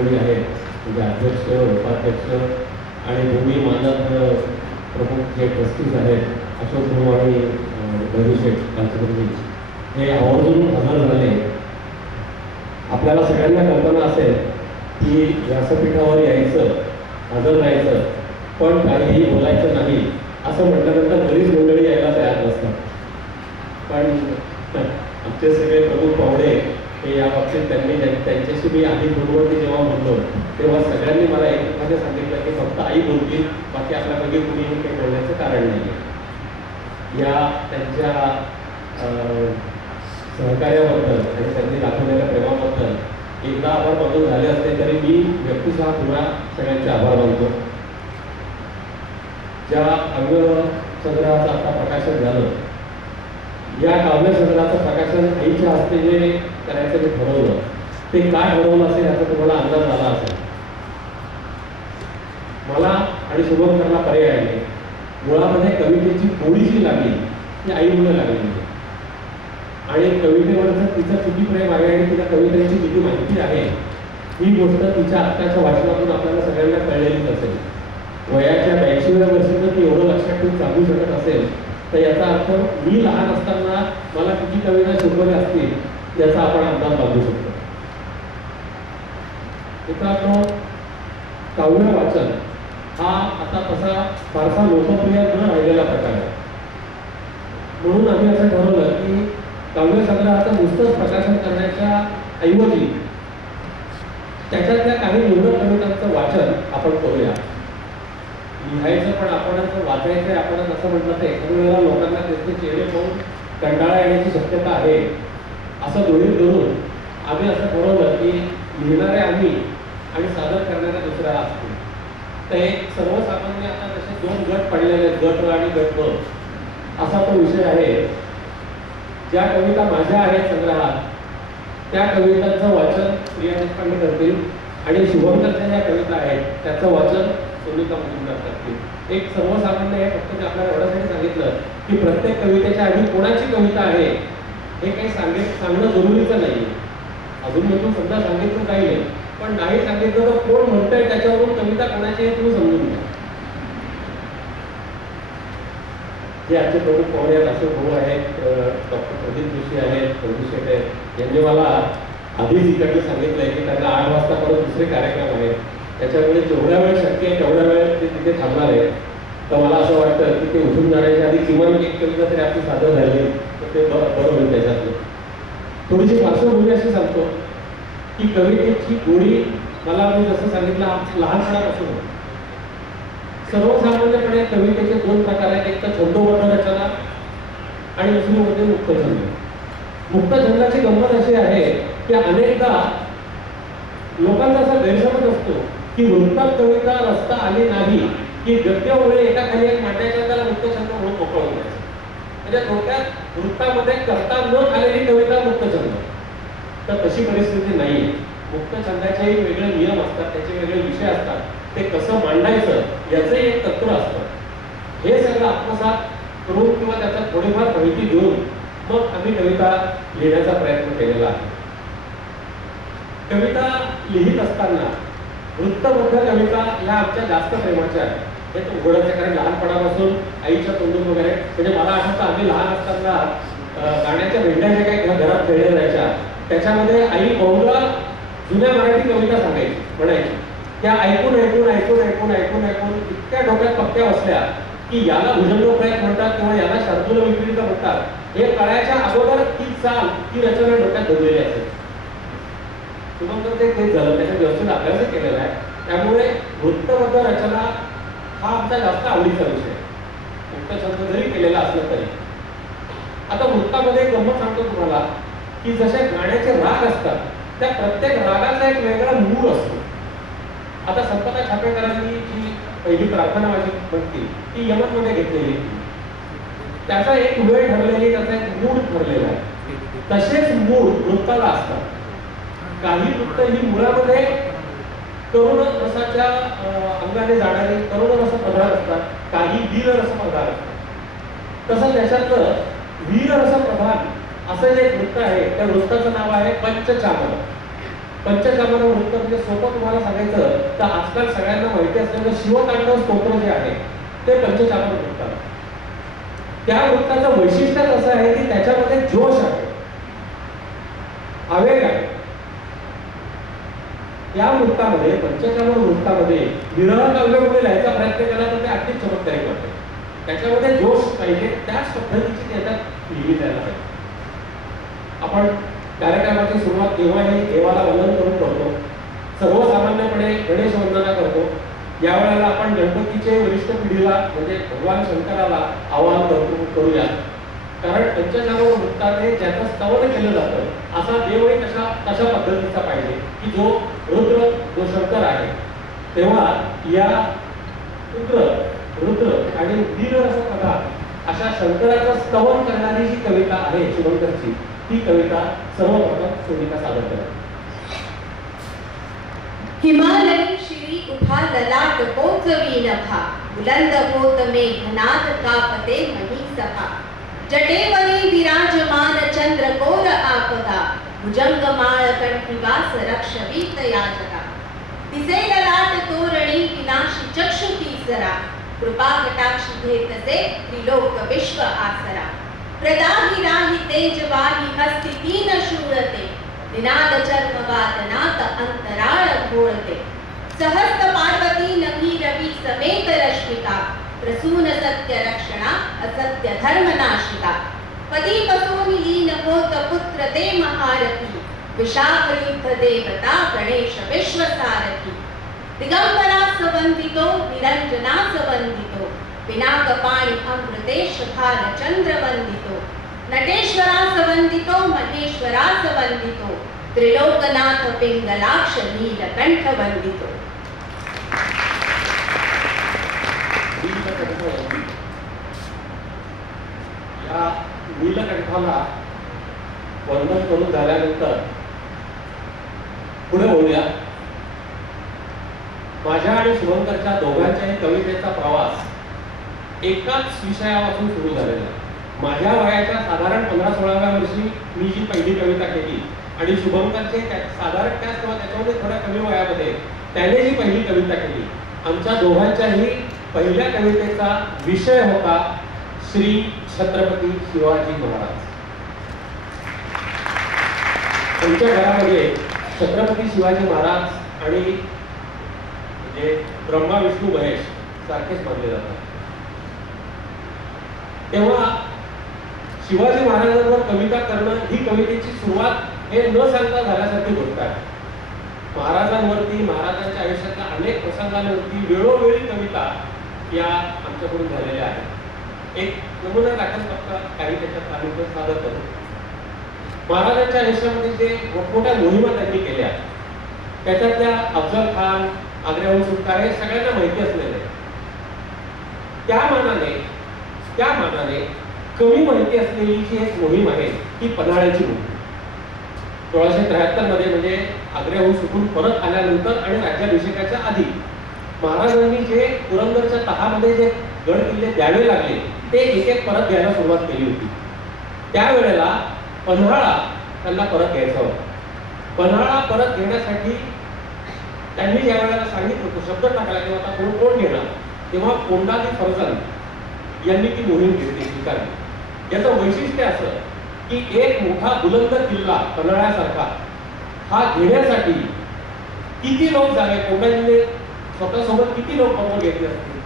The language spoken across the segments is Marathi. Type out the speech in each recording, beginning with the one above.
मंडळी आहेत, म्हणजे अध्यक्ष, उपाध्यक्ष आणि दोन्ही मानद प्रमुख जे ट्रस्टीज आहेत, अशोक भाऊ आणि दगडूशेठ कांचनजी, हे आवर्जून हजर झाले. आपल्याला सगळ्यांना कल्पना असेल की व्यासपीठावर यायचं, हजर राहायचं, पण काहीही बोलायचं नाही असं म्हटल्यानंतर बरीच मंडळी यायला तयार नसतात. पण आमचे सगळे प्रमुख पाहुणे हे या बाबतीत त्यांच्याशी मी आधी पूर्ववर्ती जेव्हा म्हणलो तेव्हा सगळ्यांनी मला एकमेकांनी सांगितलं की फक्त आई बोलतील, बाकी आपल्यापैकी कुणीही काही बोलण्याचं कारण नाही. या त्यांच्या सहकार्याबद्दल आणि त्यांनी दाखवलेल्या प्रेमाबद्दल एकदा आभार मानून झाले असते तरी मी व्यक्तिशः पुन्हा सगळ्यांचे आभार मानतो. ज्या काव्य संग्रहाचं आता प्रकाशन झालं, या काव्य संग्रहाचं प्रकाशन आईच्या हस्ते जे करायचं मी ठरवलं, ते काय ठरवलं असेल याचा तुम्हाला अंदाज आला असेल. मला आणि शुभंकरला पर्याय आहे. मुळामध्ये कवितेची गोडी जी लागली ती आईमुळे लागली आणि कवितेवरचं तिचं किती प्रेम आहे आणि तिला कवितेची किती माहिती आहे ही गोष्ट तिच्या आत्ताच्या वाचनातून आपल्याला सगळ्यांना कळलेलीच असेल. वयाच्या 82व्या वर्षी जर ती एवढं लक्षात ठेवून सांगू शकत असेल तर याचा अर्थ मी लहान असताना मला किती कविता शिकवल्या असतील याचा आपण अंदाज बांधू शकतो. मित्रांनो, काव्य वाचन हा आता तसा फारसा लोकप्रिय न राहिलेला प्रकार आहे. म्हणून आम्ही असं ठरवलं की काव्य संग्रहाचं नुसतंच प्रकाशन करण्याच्या ऐवजी त्याच्यातल्या काही निवडक कवितांचं वाचन आपण करूया. लिहायचं पण आपणच, वाचायचं आपणच असं म्हटलं तर एखाद्या वेळेला लोकांना त्याचे चेहरे पाहून कंटाळा येण्याची शक्यता आहे. असं गृहीत धरून आम्ही असं ठरवलं की लिहिणारे आम्ही आणि सादर करणाऱ्या दुसऱ्या असतील. तर एक सर्वसामान्य आता जसे 2 गट पडलेले आहेत, गट आणि गट ब असा तो विषय आहे. ज्या कविता माझ्या आहेत संग्रहात त्या कवितांचं वाचन प्रिया देशपांडे करतील आणि शुभंकरच्या ज्या कविता आहेत त्याचं वाचन सुनीता मुजुमदार करतील. एक सर्वसामान्य आहे, फक्त ते आपल्याला एवढ्यासाठी सांगितलं की प्रत्येक कवितेच्या आधी कोणाची कविता आहे हे काही सांगणं जरुरीचं नाही. अजून म्हणून समजा सांगितलं काही नाही, पण नाही सांगितलं तर कोण म्हणतंय त्याच्यावरून कविता कोणाची आहे तुम्ही समजून घ्या. जे आमचे प्रमुख पाहुणे आहेत, अशोक भाऊ आहेत, डॉक्टर प्रदीप जोशी आहेत, दगडूशेठ आहेत, यांनी मला आधीच इकडे सांगितलंय की त्यांना 8 वाजता परत दुसरे कार्यक्रम आहेत, त्याच्यामुळे जेवढ्या वेळ शक्य आहे तेवढ्या वेळ ते तिथे थांबणार आहे. तर मला असं वाटतं की ते उठून जाण्याच्या आधी किमान एक कविता तरी आपली सादर झाली तर ते बरं होईल. त्याच्यातलं थोडीशी पार्श्वभूमी अशी सांगतो की कवितेची गोडी मला मी जसं सांगितलं लहानपणापासून. सर्वसामान्यपणे कवितेचे 2 प्रकार आहेत, एक तर छंदोबद्ध रचना आणि दुसरी म्हणजे मुक्तछंद. मुक्तछंदाची गंमत अशी आहे की अनेकदा लोकांचा असा गैरसमज असतो की वृत्तात कविता रचता आली नाही की गद्यामुळे एका खाली एक मांडायच्या त्याला मुक्तछंद म्हणून मोकळं होण्याचं. म्हणजे थोडक्यात वृत्तामध्ये करता न आलेली कविता मुक्तछंद. तर तशी परिस्थिती नाहीये. मुक्तछंदाचेही वेगळे नियम असतात, त्याचे वेगळे विषय असतात, ते कसं मांडायचं याचंही एक तत्व असतं. हे सगळं आत्मसात करून किंवा त्याचा थोडीफार माहिती देऊन मग आम्ही कविता लिहिण्याचा प्रयत्न केलेला आहे. कविता लिहित असताना वृत्तबद्ध कविता ह्या आमच्या जास्त प्रेमाच्या आहेत. हे तो उघडच आहे, कारण लहानपणापासून आईच्या तोंडून वगैरे, म्हणजे मला आठवतं आम्ही लहान असताना गाण्याच्या भेंड्या जे काही घरात खेळल्या जायच्या त्याच्यामध्ये आई बहुधा जुन्या मराठी कविता सांगायची, म्हणायची. त्या ऐकून ऐकून ऐकून ऐकून ऐकून ऐकून इतक्या डोक्यात पक्क्या बसल्या की याला भुजंगप्रयत्न म्हणतात किंवा याला शार्दूल विपरीत म्हणतात हे कळायच्या अगोदर ती चाल, ती रचना डोक्यात धरलेली असेल. शुभंकर तेच झालं, त्याचा व्यवस्थित अभ्यास केलेला आहे. त्यामुळे वृत्तबद्ध रचना हा आमचा जास्त आवडीचा विषय. मुक्तछंद जरी केलेला असला तरी. आता वृत्तामध्ये गंमत सांगतो तुम्हाला की जसे गाण्याचे राग असतात त्या प्रत्येक रागाचा एक वेगळा मूड असतो. आता संपदा छापेकरांनी जी पहिली प्रार्थना माझी म्हणती ती यमनमध्ये घेतलेली, त्याचा एक वेळ ठरलेली, त्याचा एक मूड ठरलेला आहे. तसेच मूड वृत्ताला असतात. काही वृत्त ही मुळामध्ये करुण रसाच्या अंगाने जाणारी करुण रस प्रधान असतात, काही वीर रस प्रधान असतात. तसं त्याच्यातलं वीर रस प्रधान असं जे वृत्त आहे त्या वृत्ताचं नाव आहे पंचचामर. पंचकामन वृत्त म्हणजे सोपं तुम्हाला सांगायचं तर आजकाल सगळ्यांना माहिती असलेलं शिवतांडव स्तोत्र जे आहे ते पंचचामर वृत्त आहे. त्या वृत्ताचं वैशिष्ट्यच असं आहे की त्याच्यामध्ये जोश आहे, आवेग आहे. त्या वृत्तामध्ये पंचचामर वृत्तामध्ये विरह काव्य म्हणून लिहायचा प्रयत्न केला तर ते अगदीच चमत्कारिक वाटते. त्याच्यामध्ये जोश पाहिजे, त्याच पद्धतीची त्याच्यात लिहिली जायला पाहिजे. आपण कार्यक्रमाची सुरुवात केव्हाही देवाला वंदन करून करतो. सर्वसामान्यपणे गणेश वंदना करतो. यावेळेला आपण गणपतीचे वरिष्ठ पिढीला म्हणजे भगवान शंकराला आवाहन करूया. कारण पंचचामर वृत्ताने ज्याचं स्तवन केलं जातं असा देवही तशा पद्धतीचा पाहिजे की जो रुद्र, जो शंकर आहे. तेव्हा या रुद्र आणि वीर असं बघा अशा शंकराचं स्तवन करणारी जी कविता आहे शुभंकरची, ती कविता सर्वप्रथम सोनिका सादर करते. हिमालयी श्री उठा ललाट पोचवी नभा, बुलंद होत मेघनाद कापते मही सभा. जटेवरी विराजमान चंद्रकोर आपदा, भुजंगमाळ कंठिवास रक्षवीत याचका. दिसे ललाट तोरणी विनाशी चक्षु तीसरा, कृपा कटाक्षी घेतसे त्रिलोक विश्व आसरा. प्रदाही राही तेजवाही हस्ती तीन शूरते, निनाद चर्म वादनात अंतराळ घोळते. सहस्त्र पार्वती नभी रवि समेत रश्मिका, प्रसून सत्य रक्षणा असत्य धर्म नाशिका. पदी पसून लीन होत पुत्र ते महारथी, विशाख युद्ध देवता गणेश विश्व सारथी. दिगंबरा सवंदितो निरंजना सवंदितो, पिनाकपाणि अमृतेश भालचंद्र वंदितो. नटेश्वरा सवंदितो महेश्वरा सवंदितो, त्रिलोकनाथ पिंगलाक्ष नीलकंठ वंदितो. या नीलकंठाला वंदन करून झाल्यानंतर पुढे बोलूया. माझ्या आणि शुभंकरच्या दोघांच्याही कवितेचा प्रवास एकाच विषयापासून सुरू झालेला आहे. माझ्या वयाच्या साधारण 15-16व्या वर्षी मी जी पहिली कविता केली आणि शुभंकरचे साधारण त्याच किंवा त्याच्यामध्ये थोड्या कमी वयामध्ये त्याने जी पहिली कविता केली. आमच्या दोघांच्याही पहिल्या कवितेचा विषय होता श्री छत्रपती शिवाजी महाराज. आमच्या घरामध्ये छत्रपती शिवाजी महाराज आणि म्हणजे ब्रह्मा विष्णू महेश सारखेच मानले जातात. तेव्हा शिवाजी महाराजांवर कविता करणं ही कवितेची सुरुवात हे न सांगता झाल्यासारखी गोष्ट आहे. महाराजांवरती, महाराजांच्या आयुष्यातल्या अनेक प्रसंगांवरती वेळोवेळी कविता या आमच्याकडून झालेल्या आहेत. एक नमुना दाखल फक्त काही त्याच्यात आम्ही सादर करू. महाराजांच्या आयुष्यामध्ये जे मोठमोठ्या मोहिमा त्यांनी केल्या त्याच्यातल्या अफजल खान, आग्र्याहून सुटका हे सगळ्यांना माहिती असलेलं आहे. त्या मानाने कमी माहिती असलेली जी एक मोहीम आहे ती पन्हाळ्याची मोहीम. 1673 मध्ये म्हणजे आग्र्याहून सुटून परत आल्यानंतर आणि राज्याभिषेकाच्या आधी महाराजांनी जे पुरंदरच्या तहामध्ये जे गड किल्ले द्यावे लागले ते एक एक परत द्यायला सुरुवात केली होती. त्यावेळेला पन्हाळा त्यांना परत घ्यायचा होता. पन्हाळा परत घेण्यासाठी त्यांनी ज्या वेळेला सांगितलं होतं, शब्द टाकला तेव्हा आता कोण घेणार, तेव्हा कोंडाजी फरजंद यांनी ती मोहीम घेतली, स्वीकारली. याचं वैशिष्ट्य असं की एक मोठा बुलंद किल्ला पन्हाळ्यासारखा हा घेण्यासाठी किती लोक झाले, कोंडाजीने स्वतःसोबत किती लोक बरोबर घेतले असतील?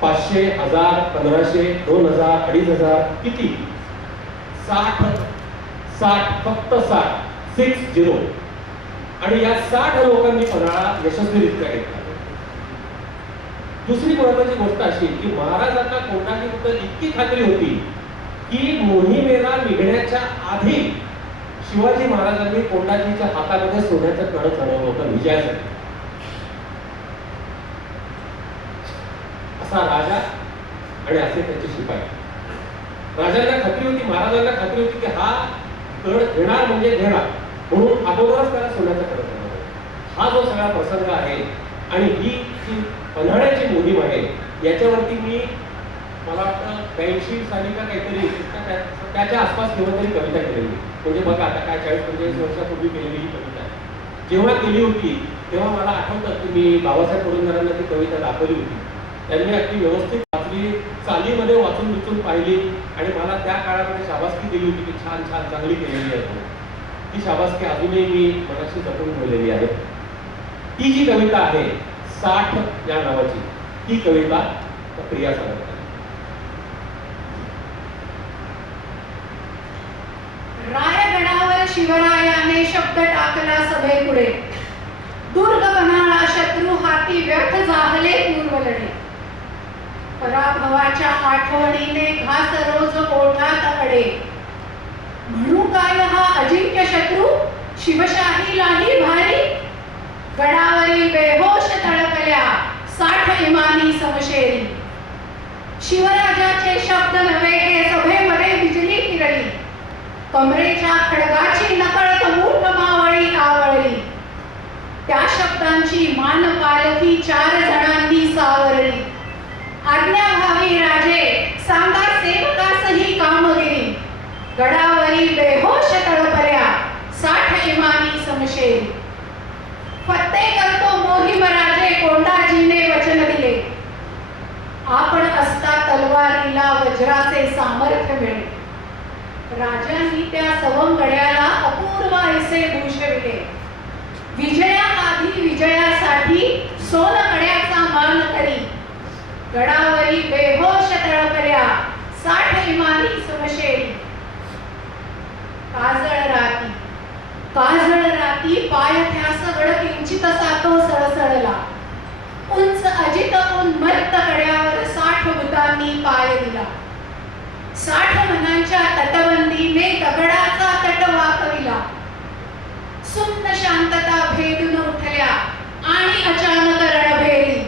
500, 1000, 1500, 2000, 2500 किती? 60 फक्त 60 आणि या 60 लोकांनी पन्हाळा यशस्वीरित्या घेतला. दुसरी महत्वाची गोष्ट अशी की महाराजांना कोंडाजीबद्दल इतकी खात्री होती की मोहिमेला निघण्याच्या आधी शिवाजी महाराजांनी कोंडाजीच्या हातामध्ये सोन्याचं कड चढवलं होतं विजयासाठी. असा राजा आणि असे त्याचे शिपाई. राजांना खात्री होती, महाराजांना खात्री होती की हा कड घेणार म्हणजे घेणार, म्हणून अगोदरच त्याला सोन्याचा कड चढवला. हा जो सगळा प्रसंग आहे आणि ही जी पन्हाळ्याची मोहीम आहे याच्यावरती मला वाटतं 82 साली का काहीतरी त्याच्या आसपास केव्हा तरी कविता केलेली. म्हणजे बघा आता काय 40-45 वर्षापूर्वी केलेली ही कविता आहे. जेव्हा केली होती तेव्हा मला आठवतं की मी बाबासाहेब पुरंदरांना ती कविता दाखवली होती. त्यांनी अगदी व्यवस्थित वाचली, चालीमध्ये वाचून विचून पाहिली आणि मला त्या काळामध्ये शाबासकी दिली होती की छान छान चांगली केलेली आहे तू. ती शाबासकी अजूनही मी मनाशी जपून ठेवलेली आहे. ती जी कविता आहे 60 या नावाची, ती कविता प्रिया सादर करते. रायगडावर शिवरायाने शब्द टाकला सभेपुढे, दुर्ग बनाळा शत्रू हाती व्यर्थ जाहले पूर्वलढे. पराभवाच्या आठवणीने घास रोज ओठात अडे, म्हणू काय हा अजिंक्य शत्रू शिवशाहीलाही भारी. गडावरी बेहोश तळपल्या 60 इमानी समशेरी. शिवराजाचे शब्द नव्हे हे सभेमध्ये बिजली फिरली, कमरेच्या खडगाची नकळत मूठ मावळी आवळली. त्या शब्दांची मान पालखी 4 जणांनी सावरली. आज्ञाभावी राजे सांगा सेवकासही कामगिरी. गडावरी बेहोश तळपल्या 60 इमानी समशेरी. फत्ते करतो मोहीम राजे कोंडाजीने वचन दिले, आपण असता तलवारीला वज्राचे सामर्थ्य मिळे. राजांनी त्या सवंगड्याला अपूर्व ऐसे भूषविले, विजयाआधी विजयासाठी सोनकड्याचा मान करी. गडावरी बेहोश तळपल्या 60 इमानी समशेरी. काजळ राती पायथ्यास गड किंचितसा तो सळसळला, उंच अजित उन्मत्त कड्यावर 60 भूतांनी पाय दिला. 60 मनांच्या तटबंदीने दगडाचा तट वाकविला. सुन्न शांतता भेदून उठल्या आणि अचानक रणभेरी.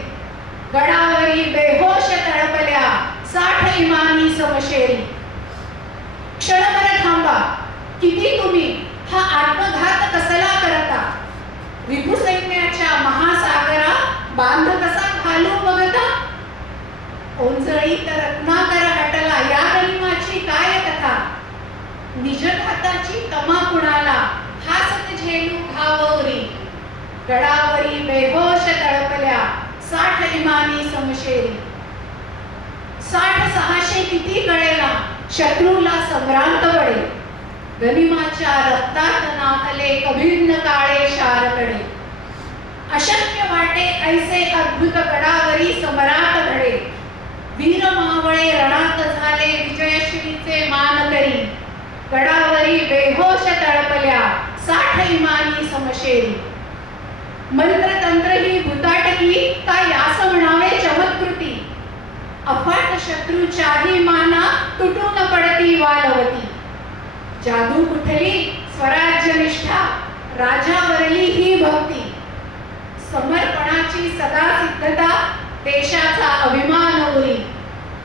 गडावरी बेहोश तळपल्या 60 इमानी समशेरी. क्षणभर थांबा, किती तुम्ही हा आत्मघात कसला करता. विभू सैन्याच्या महासागरा बांध कसा घालू बघता. ओंजळीत रत्नाकर हटला या गनिमाची काय कथा. निजघाताची तमा कुणाला हासत झेलू घावरी. गडावरी बेहोश तळपल्या 60 इमानी समशेरी. 60-600 किती कळेला शत्रूला संग्रांत वडे. गनिमाच्या रक्तात नाहले कभिन्न काळे शारकडे. अशक्य वाटे ऐसे अद्भुत गडावरी समरात घडे. वीर मावळे रणात झाले विजयश्रीचे मान करी. गडावरी बेहोश तळपल्या 60 इमानी समशेरी. मंत्रतंत्र ही भूताटकी काय यास म्हणावे चमत्कृती. अफाट शत्रूच्याही माना तुटून पडती वालवती. जादू कुठली स्वराज्य निष्ठा राजावरली ही भक्ती. समर्पणाची सदा सिद्धता देशाचा अभिमान उरी.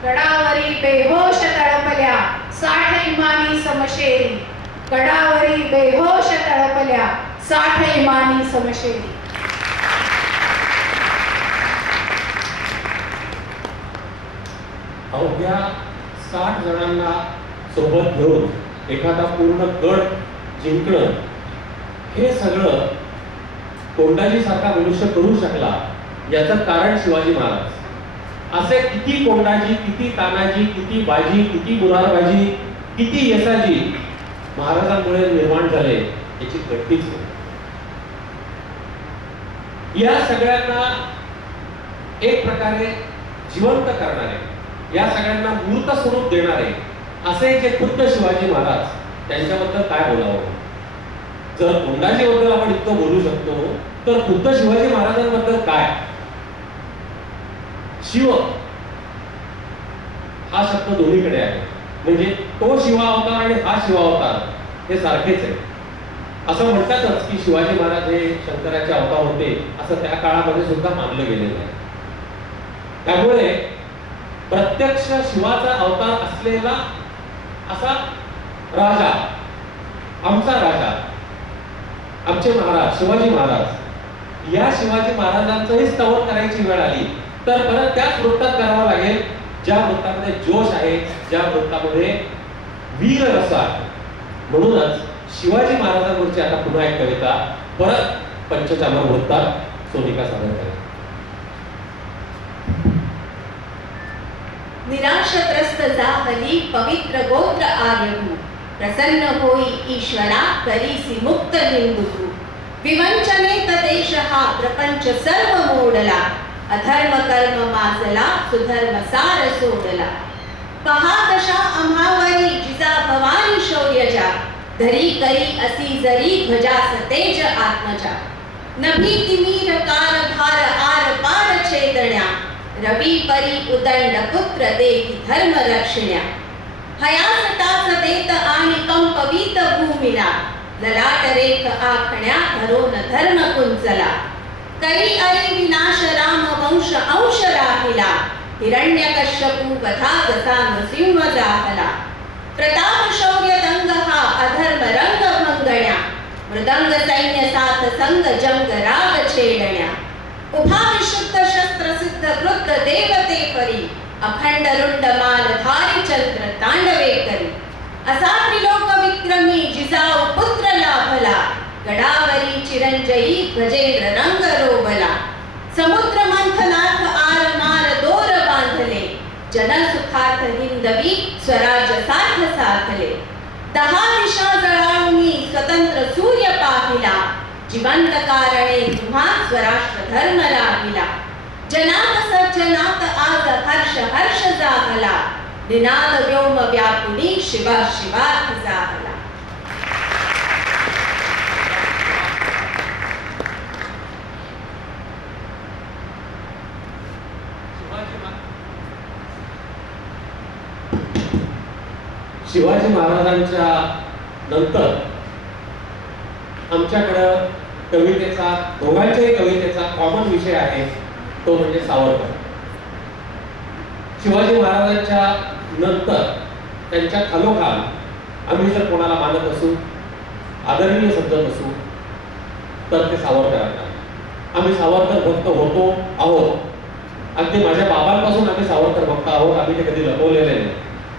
गडावरी बेहोश तळपल्या 60 इमानी समशेरी. गडावरी बेहोश तळपल्या 60 इमानी समशेरी. अवघ्या 60 जणांना सोबत घेऊन एखादा पूर्ण गड जिंकणं, हे सगळं कोंडाजी सारखा मनुष्य करू शकला याचं कारण शिवाजी महाराज. असे किती कोंडाजी, किती तानाजी, किती बाजी, किती मुरारबाजी, किती यसाजी महाराजांमुळे निर्माण झाले याची गट्टीच नाही. या सगळ्यांना एक प्रकारे जिवंत करणारे, या सगळ्यांना मूर्त स्वरूप देणारे असे जे खुद्द शिवाजी महाराज, त्यांच्याबद्दल काय बोलावं. जर कोंडाजीबद्दल आपण इतकं बोलू शकतो तर खुद्द शिवाजी महाराजांबद्दल काय. शिव हा शब्द दोन्हीकडे आहे, म्हणजे तो शिवा अवतार आणि हा शिवा अवतार हे सारखेच आहे. असं म्हणतातच की शिवाजी महाराज हे शंकराचे अवतार होते, असं त्या काळामध्ये सुद्धा मानलं गेलेलं आहे. त्यामुळे प्रत्यक्ष शिवाचा अवतार असलेला असा राजा, आमचा राजा, आमचे महाराज शिवाजी महाराज, या शिवाजी महाराजांचंही स्तवन करायची वेळ आली तर परत त्याच वृत्तात करावं लागेल ज्या वृत्तामध्ये जोश आहे, ज्या वृत्तामध्ये वीर रस आहे. म्हणूनच शिवाजी महाराजांवरची आता पुन्हा एक कविता परत पंचचामर वृत्तात सोनिका सादर करेल. निराशत्रस्त जाहली पवित्र गोत्र आर्यभू, प्रसन्न होई ईश्वरा करीसी मुक्त निंदुतू. विवंचनेत देश हा प्रपंच सर्व मोडला, अधर्म कर्म माजला सुधर्म सार सोडला. पहा दशा आम्हावरी जिजा भवानी शौर्यजा, धरी करी असी जरी ध्वजास तेज आत्मजा. नभी तिमीर कारभार आर पार छेदण्या, रवी परी उदंड पुत्र देही धर्म रक्षण्या. हयासटाच देत आणि कंपवीत भूमिला, ललाट रेख आखण्या धरोन धर्म कुंचला. करी अरी विनाश राम वंश अंश राहिला, हिरण्यकश्यपू वधा जसा नृसिंह जाहला. प्रताप शौर्य दंग हा अधर्म रंग भंगण्या, मृदंग सैन्य साथ संग जंग राग छेडण्या. उभा विशुद्ध शस्त्र सिद्ध कृत देवते परी, अखंड रुंड मालधारी चंद्र तांडवे करी. असा त्रिलोक विक्रमी जिजाऊ पुत्र लाभला, गडावरी चिरंजयी ध्वजेंद्र रंग रोवला. समुद्र मंथनाथ आर मार दोर बांधले, जनसुखार्थ हिंदवी स्वराज सार्थ साधले. 10 दिशा जळावूनी स्वतंत्र सूर्य पाहिला, जिवंत कारणे तुम्हा स्वराष्ट्र धर्म राहिला. जनात सज्जनात आज हर्ष हर्ष जाहला, निनाद व्योम व्यापुनी शिवा शिवार्थ जाहला. शिवाजी महाराजांच्या नंतर आमच्याकडं कवितेचा, दोघांच्याही कवितेचा कॉमन विषय आहे, तो म्हणजे सावरकर. शिवाजी महाराजांच्या नंतर त्यांच्या खालोखाल आम्ही जर कोणाला मानत असू, आदरणीय समजत असू, तर ते सावरकरांना. आम्ही सावरकर भक्त होतो आहोत. अगदी माझ्या बाबांपासून आम्ही सावरकर भक्त आहोत. आम्ही ते कधी लपवलेले नाही.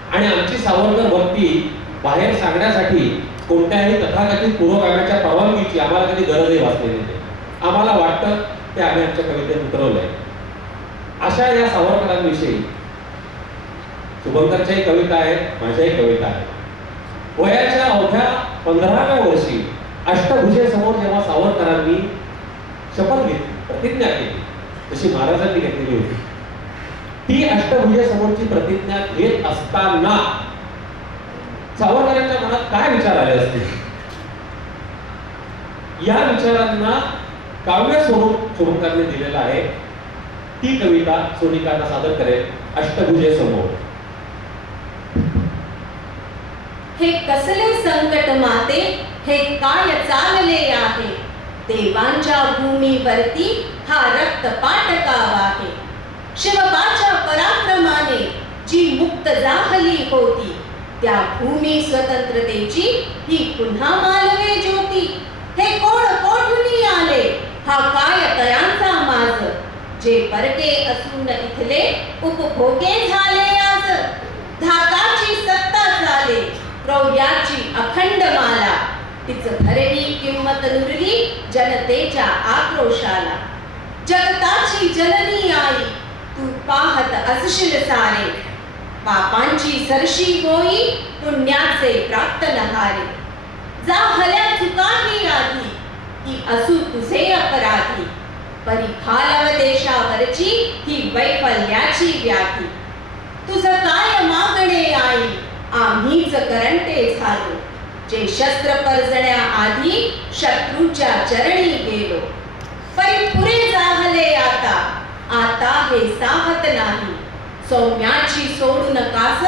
आणि आमची सावरकर भक्ती बाहेर सांगण्यासाठी कोणत्याही तथाकथित पुरोगाम्याच्या परवानगीची आम्हाला कधी गरजही भासलेली नाही. आम्हाला वाटतं ते आम्ही आमच्या कवितेत उतरवलंय. अशा या सावरकरांविषयी शुभंकरच्याही कविता आहेत, माझ्याही कविता आहेत. वयाच्या अवघ्या 15व्या वर्षी अष्टभुजेसमोर जेव्हा सावरकरांनी शपथ घेतली, प्रतिज्ञा केली, जशी महाराजांनी घेतलेली होती, ती अष्टभुजेसमोरची प्रतिज्ञा घेत असताना सावरकरांच्या मनात काय विचार आले असतील, या विचारांना काव्य स्वरूप शुभंकरने दिलेलं आहे. ती कविता सोनिकांना सादर करेल. अष्टभुजेसमोर. हे कसले संकट माते, हे काय चालले आहे, देवांच्या भूमीवरती हा रक्तपात काव आहे. शिवबाच्या पराक्रमाने जी मुक्त जाहली होती, त्या भूमी स्वतंत्रतेची ही पुन्हा मालवे ज्योती. हे कोण कोठून आले, हा काय तयांचा माज, जे परके असून इथले उपभोगे झाले आज. धाकाची सत्ता झाले, क्रौर्याची अखंड माला, तिच धरणी किंमत नुरली जनतेच्या आक्रोशाला. जगताची जननी आई, तू पाहत असशील सारे, पापांची सरशी होई पुण्याचे प्राप्त नहारे. जाहल्या चुकाही आधी, ती असू तुझे अपराधी, परी खालव देशावरची ही वैफल्याची व्याधी. तुझ काय मागणे आई, आम्हीच करंटे झालो, जे शस्त्र परजण्या आधी शत्रूच्या चरणी गेलो. परी पुरे जाहले आता, आता हे साहत नाही, सौम्याची सोडू नकास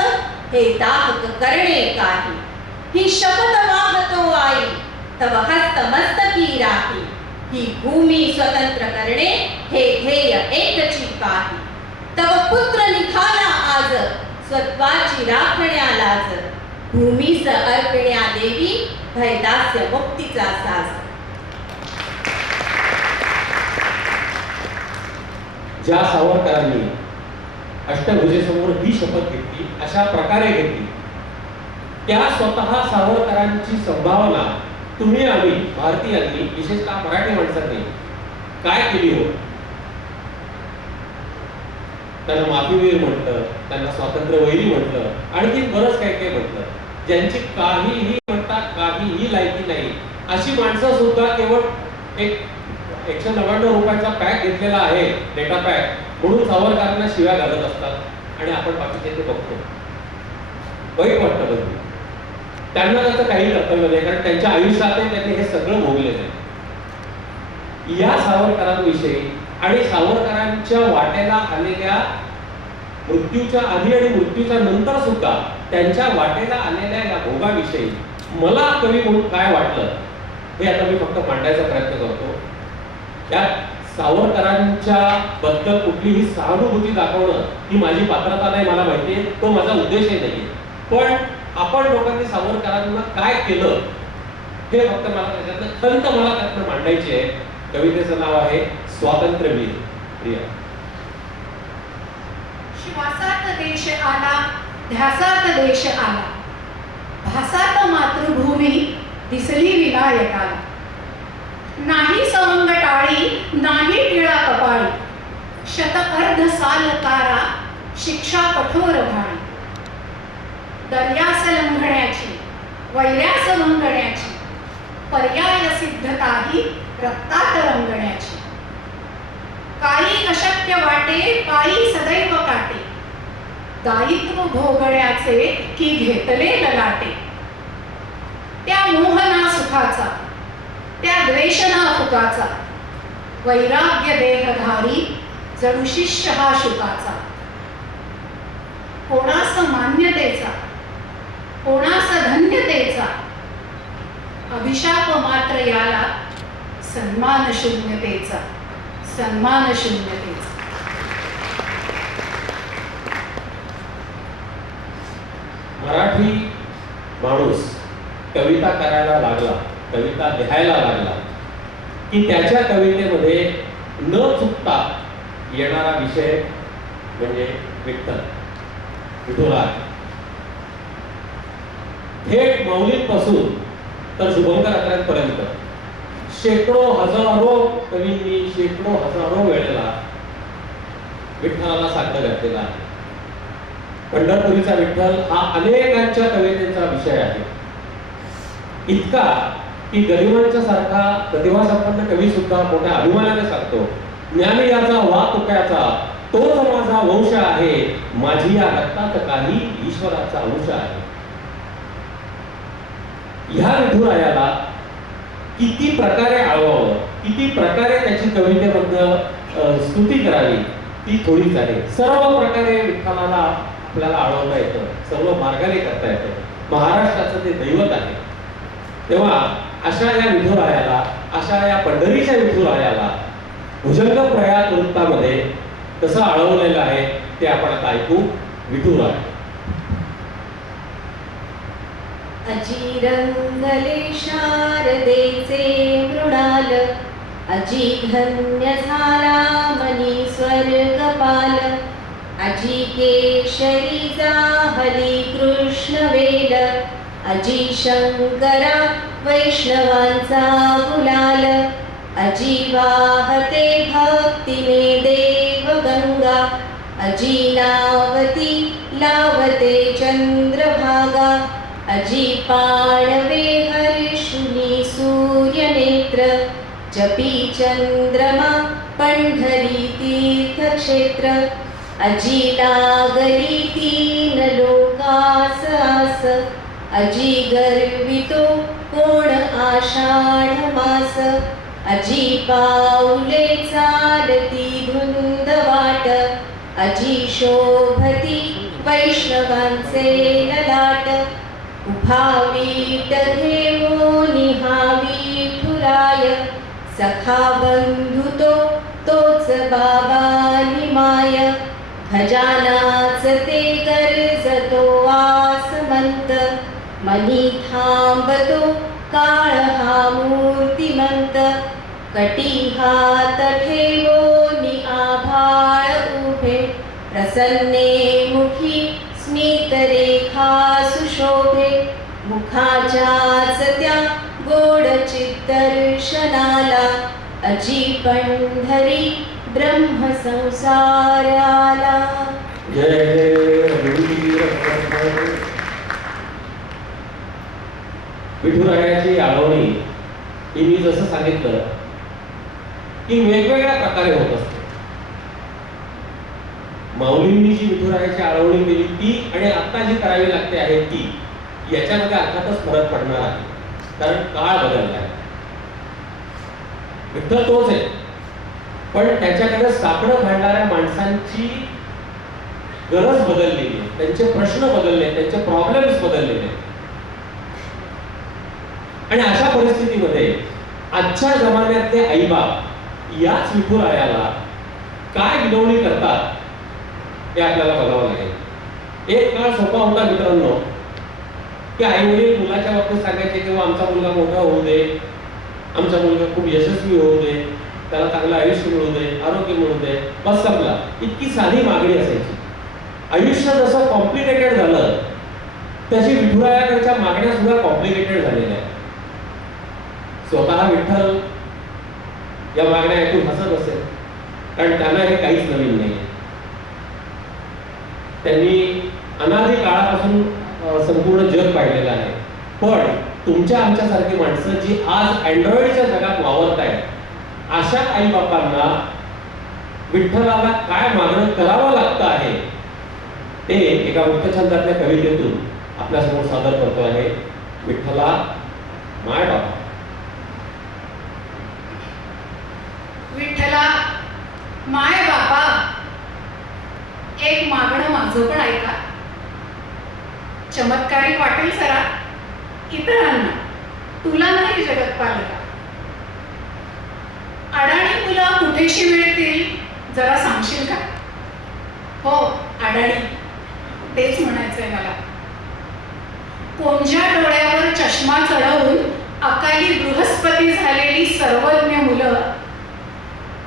हे दाहक करणे काही. ही शपथ वाहतो आई, तव हस्त मस्तकी राही, ही भूमी स्वतंत्र करणे हे ध्येय एकची काही. तव पुत्र निघाला आज, स्वत्वाची राखण्या लाज, भूमीस अर्पण्या देवी भयदास्य मुक्तीचा साज. ज्या सावरकरांनी अष्टभुजेसमोर ही शपथ घेतली, अशा प्रकारे घेतली, त्या स्वतः सावरकरांची संभावना तुम्ही आम्ही भारतीयांनी, विशेषतः मराठी माणसांनी काय केली हो? त्यांना माफीवीर म्हटलं, त्यांना स्वातंत्र्यवैरी म्हटलं, आणखी बरंच काय काय म्हटलं. ज्यांची काहीही म्हणतात काहीही लायकी नाही अशी माणसं सुद्धा केवळ एक 199 रुपयाचा पॅक घेतलेला आहे, डेटा पॅक, म्हणून सावरकरांना शिव्या घालत असतात आणि आपण बाकीचे ते बघतो. वाईट वाटतं बघून. त्यांना त्याचं काही कर्तव्य नाही, कारण त्यांच्या आयुष्यात त्यांनी हे सगळं भोगलेलं आहे. या सावरकरांविषयी आणि सावरकरांच्या वाट्याला आलेल्या मृत्यूच्या आधी आणि मृत्यूच्या नंतर सुद्धा त्यांच्या वाटेला आलेल्या या भोगाविषयी मला कवी म्हणून काय वाटलं हे आता मी फक्त मांडायचा प्रयत्न करतो. या सावरकरांच्या बद्दल कुठलीही सहानुभूती दाखवणं ही माझी पात्रता नाही, मला माहितीये, तो माझा उद्देशही नाहीये. पण आपण लोकांनी सावरकरांना काय केलं हे फक्त मला त्याच्यातलं खंत मला त्यातनं मांडायची आहे. कवितेचं नाव आहे स्वातंत्र्यवीर. प्रिया. श्वासात देश आला, ध्यासात देश आला, भासात मातृभूमी दिसली विनायकाला. नाही सवंग टाळी, नाही टिळा कपाळी, शत अर्ध साल तारा, शिक्षा कठोर भाळी. दर्यास लंघण्याची, वैर्यास वंगण्याची, पर्याय सिद्धताही रक्तात रंगण्याची. काही अशक्य वाटे, पायी सदैव काटे, दायित्व भोगण्याचे की घेतले ललाटे. त्या मोहना सुखाचा, त्या द्वेषना फुकाचा, वैराग्य देहधारी जणू शिष्य हा शुकाचा. कोणास मान्यतेचा, कोणास धन्यतेचा, अभिशाप मात्र याला सन्मान शून्यतेचा, सन्मान शून्यतेचा. मराठी माणूस कविता करायला लागला, कविता लिहायला लागला की त्याच्या कवितेमध्ये न चुकता येणारा विषय म्हणजे विठ्ठल, विठुराय. थेट मौलिकपासून तर शुभंकर अकरांपर्यंत शेकडो हजारो कवींनी शेकडो हजारो वेळेला विठ्ठलाला साक्ष घातलेला आहे. पंढरपुरीचा विठ्ठल हा अनेकांच्या कवितेचा विषय आहे. इतका की गरिबांच्या सारखा प्रतिभासंपन्न कवी सुद्धा मोठ्या अभिमानाने सांगतो, ज्ञानियाचा वा तुक्याचा तोच माझा वंश आहे, माझी या रक्तात काही ईश्वराचा अंश आहे. ह्या विठुरायाला किती प्रकारे आळवावं, किती प्रकारे त्याची कवितेबद्दल स्तुती करावी ती थोडीच आहे. सर्व प्रकारे विठ्ठलाला आपल्याला आळवता येतं, सर्व मार्गाने करता येतं. महाराष्ट्राचं ते दैवत आहे. तेव्हा अशा या विठुरायाला, अशा या पंढरीच्या विठुरायाला भुजंग प्रयाग वृत्तामध्ये कसं आळवलेलं आहे ते आपण आता ऐकू. विठुराय. अजी रंगले शारदेचे मृणाल, अजी धन्य झाला मनी स्वर्गपाल. अजी केशरी जाहली कृष्णवेल, अजी शंकरा वैष्णवांचा गुलाल. अजी वाहते भक्तीने देव गंगा, अजी नावती लावते चंद्रभागा. अजी पाणवे हर्षुनी सूर्यनेत्र, जपी चंद्रमा पंढरी तीर्थक्षेत्र. अजी लागली तीन लोकास आस, अजी गर्वितो कोण आषाढ मास. अजी पाऊले चालती धुंद वाट, अजी शोभती वैष्णवांचे ललाट. उभा वीट घेऊनी हा विठुराय, सखा बंधु तोच बाबा निमाय. खजानाच ते गरजतो आसमंत, मनी थांबतो काळ हा मूर्तिमंत. कटी हात ठेवोनी आभाळ उभे, प्रसन्ने मुखी स्मित रेखा सुशोभे. मुखाच्याच त्या गोड पंढरी ब्रह्म संसाराला. जय जय रघुवीर हर. विठुरायाची आळवणी ही मी जसं सांगितलं की वेगवेगळ्या प्रकारे होत असते. माऊलींनी जी विठुरायाची आळवणी केली ती आणि आता जी करावी लागते आहे ती, याच्यामध्ये अर्थातच फरक पडणार आहे, कारण काळ बदलला आहे. विठ्ठल तोच आहे, पण त्याच्याकडे सापडं घालणाऱ्या माणसांची गरज बदललेली आहे, त्यांचे प्रश्न बदलले, त्यांचे प्रॉब्लेम्स बदललेले आहेत. आणि अशा परिस्थितीमध्ये आजच्या जमान्यातले आईबाप याच विठुरायाला काय विनवणी करतात हे आपल्याला बघावं लागेल. एक काळ सोपा होता मित्रांनो, की आई वडील मुलाच्या बाबतीत सांगायचे किंवा आमचा मुलगा मोठा होऊ दे, आमचा मुलगा खूप यशस्वी होऊ दे, त्याला चांगलं आयुष्य मिळू दे, आरोग्य मिळू दे, बस संपला. इतकी साधी मागणी असायची. आयुष्य जसं कॉम्प्लिकेटेड झालं तशी विठुरायाकडच्या मागण्या सुद्धा कॉम्प्लिकेटेड झालेल्या आहेत. स्वतः विठ्ठल या मागण्या ऐकून हसत असेल, कारण त्यांना हे काहीच नवीन नाही. त्यांनी अनादी काळापासून संपूर्ण जग पाहिलेलं आहे. पण तुमच्या आमच्यासारखी माणसं जी आज अँड्रॉइडच्या जगात वावरत आहेत, अशा आई बापांना विठ्ठलाला काय मागणं करावं लागतं आहे ते एका मुक्तछंदातल्या कवितेतून आपल्यासमोर सादर करतो आहे. विठ्ठला माय बाबा. विठ्ठला माय बापा, एक मागणं माझं पण ऐका. चमत्कारिक वाटेल जरा इतरांना, तुला नाही जगत पालका. अडाणी मुलं कुठेशी मिळतील जरा सांगशील का? हो, अडाणी, तेच म्हणायचंय मला. कोंज्या डोळ्यावर चष्मा चढवून अकाली बृहस्पती झालेली सर्वज्ञ मुलं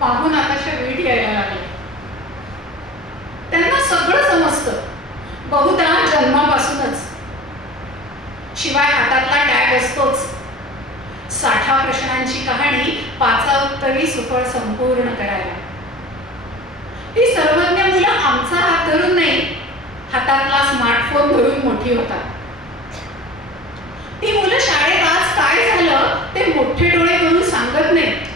पाहून आताच्या वीट यायला लागले. त्यांना सगळं समजतं, बहुधा जन्मापासूनच. शिवाय हातातला टॅग असतोच. 60 प्रश्नांची कहाणी 5 उत्तरी सुफळ संपूर्ण करायला. ती सर्वज्ञ मुलं आमचा हात धरून नाही, हातातला स्मार्टफोन धरून मोठी होतात. ती मुलं शाळेत आज काय झालं ते मोठे डोळे करून सांगत नाहीत.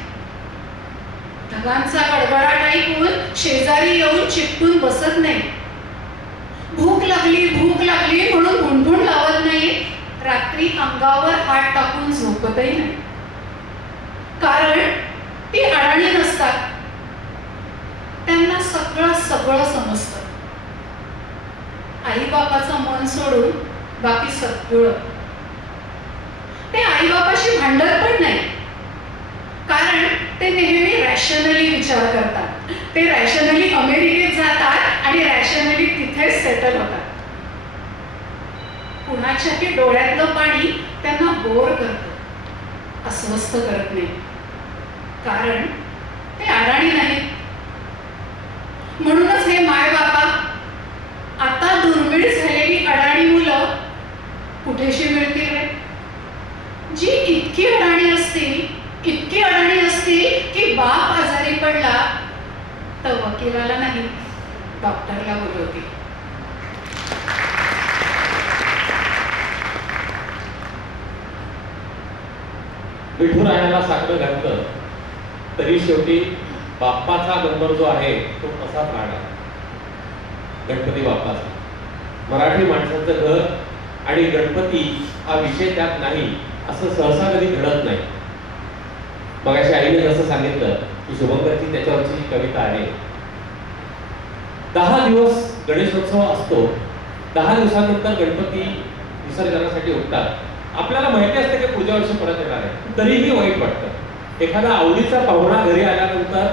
ढगांचा गडगडाट ऐकून शेजारी येऊन चिपटून बसत नाही. भूक लागली म्हणून गुणगुण लावत नाही. रात्री अंगावर हात टाकून झोपतही नाही. कारण ती अडाणी नसतात. त्यांना सगळं समजतं. आई बापाचं मन सोडून बाकी सगळं. ते आई बापाशी भांडत पण नाही, कारण ते नेहमी रॅशनली विचार करतात. ते रॅशनली अमेरिकेत जातात आणि रॅशनली तिथेच सेटल होतात. कुणाच्याही डोळ्यातलं पाणी त्यांना बोर करतं, अस्वस्थ करत नाही, कारण ते अडाणी नाहीत. म्हणूनच हे माय बापा, आता दुर्मिळ झालेली अडाणी मुलं कुठेशी मिळतील रे? जी इतकी अडाणी असतील की बाप आजारी पडला तर वकिलाला नाही, डॉक्टरला बोलवतील. विठुरायाला साकडं घातलं तरी शेवटी बाप्पाचा नंबर जो आहे तो तसाच राहणार. गणपती बाप्पाचा. मराठी माणसाचं घर आणि गणपती हा विषय त्यात नाही असं सहसा कधी घडत नाही. मगाशी आईने जसं सांगितलं की शुभंकरची त्याच्यावरची जी कविता आहे, 10 दिवस गणेशोत्सव असतो. 10 दिवसानंतर गणपती विसर्जनासाठी उठतात. आपल्याला माहिती असतं की पुढच्या वर्षी परत येणार आहे, तरीही वाईट वाटतं. एखादा आवडीचा पाहुणा घरी आल्यानंतर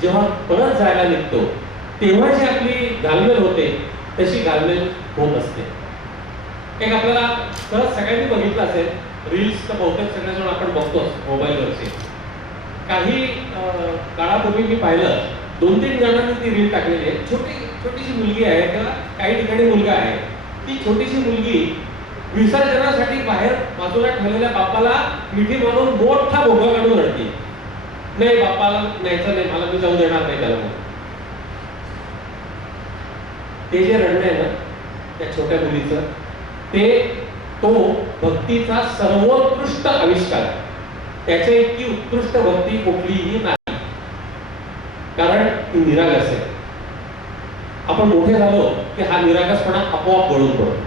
जेव्हा परत जायला निघतो तेव्हा जी आपली घालमेल होते तशी घालमेल होत असते. एक आपल्याला खरंच सगळ्यांनी बघितलं असेल, रील्स तर बहुतेक सगळेजण आपण बघतोच मोबाईलवरचे. काही काळापूर्वी मी पाहिलं 2-3 जणांनी ती रील टाकलेली आहे. छोटीशी मुलगी आहे किंवा काही ठिकाणी मुलगा आहे. ती छोटीशी मुलगी विसर्जनासाठी बाहेर बाजूला ठेवलेल्या बापाला मिठी मारून मोठा भोगा काढून रडते. नाही बाप्पाला न्यायचं नाही, मला मी जाऊ देणार नाही त्याला. मग ते जे रडणं आहे ना त्या छोट्या मुलीचं, तो भक्तीचा सर्वोत्कृष्ट आविष्कार. त्याच्या इतकी उत्कृष्ट भक्ती कुठलीही नाही, कारण ती निरागस आहे. आपण मोठे झालो की हा निरागसपणा आपोआप गळून पडतो.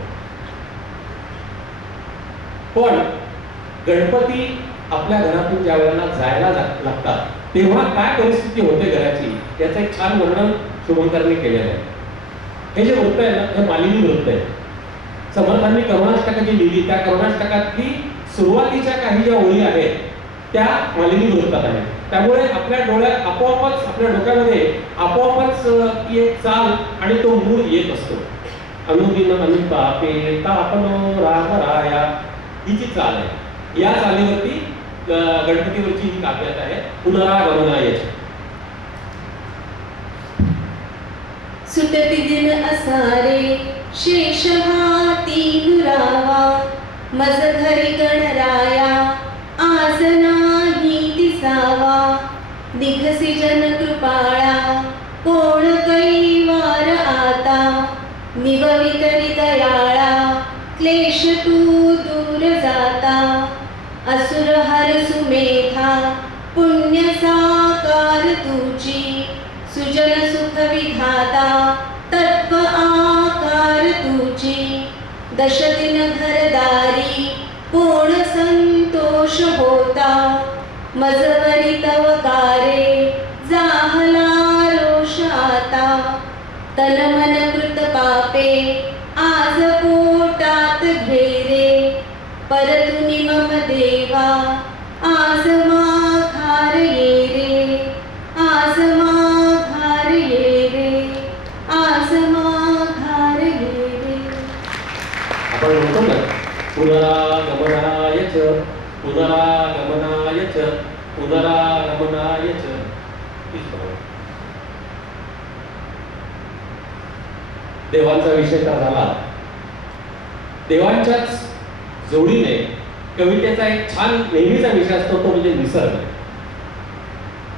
पण गणपती आपल्या घरातून ज्या वेळेला जायला लागतात तेव्हा काय परिस्थिती होते घराची, याचं एक छान वर्णन शुभंकरने केलेलं आहे. हे जे वृत्त आहे ना, हे मालिनी वृत्त आहे. समर्थांनी करुणाष्टकाची लिहिली, त्या करुणाष्टकातली सुरुवातीच्या काही ज्या ओळी आहेत त्या मालिनी वृत्तात आहेत. त्यामुळे आपल्या डोळ्यात आपोआपच, आपल्या डोक्यामध्ये आपोआपच ती एक चाल आणि तो मूळ येत असतो. अनुदिन अनुतापे तापनो राम राया, ही जी चाल आहे, या चालीवरती गणपतीवरची ही काव्यात आहे. पुनरागमनायच सुटती दिन असारे शेष हाती दुरावा, मज घरी गणराया आज नाही दिसावा. निघसी जन कृपाळा कोण कैवार आता, निववितरी दयाळा क्लेश तू दूर जाता. असुर हर सुमेधा पुण्य साकार तुझी, सुजन सुख विधाता तत्व आकार तुझी. दशदिन घरदारी कोण संतोष होता, मजवरी तव कारे जाहला रोष आता. तन मन कृत पापे आज पोटात घेरे, परतुनी मम देवा आज माघार ये रे. आज माघार ये रे, आज माघार ये रे. आपण म्हणतो ना, पुनरागमनायच पुनरागमनायच पुनरागमनायच. देवांचा विषय का झाला, देवांच्याच जोडीने कवितेचा एक छान नेहमीचा विषय असतो, तो म्हणजे निसर्ग.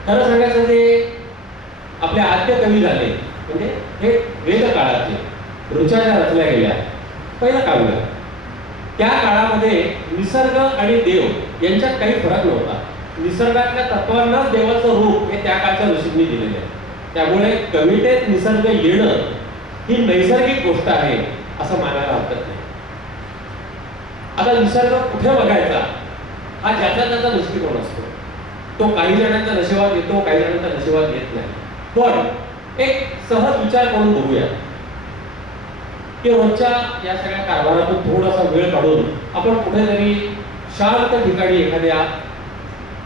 खरं सांगायचं ते आपले आद्य कवी झाले म्हणजे हे वेद काळातले ऋचा ज्या रचल्या गेल्या पहिलं काव्य, त्या काळामध्ये निसर्ग आणि देव यांच्यात काही फरक नव्हता. निसर्गातल्या तत्वांनाच देवाचं रूप हे त्या काळच्या ऋषींनी दिलेलं आहे. त्यामुळे कवितेत निसर्ग येणं ही नैसर्गिक गोष्ट आहे असं मानायला हरकत नाही. आता निसर्ग कुठे बघायचा हा ज्याचा त्याचा दृष्टिकोन असतो. तो काही जणांच्या नशिबात येतो, काही जणांच्या नशिबात येत नाही. पण एक सहज विचार करून बघूया की रोजच्या या सगळ्या कारभारातून थोडासा वेळ काढून आपण कुठेतरी शांत ठिकाणी एखाद्या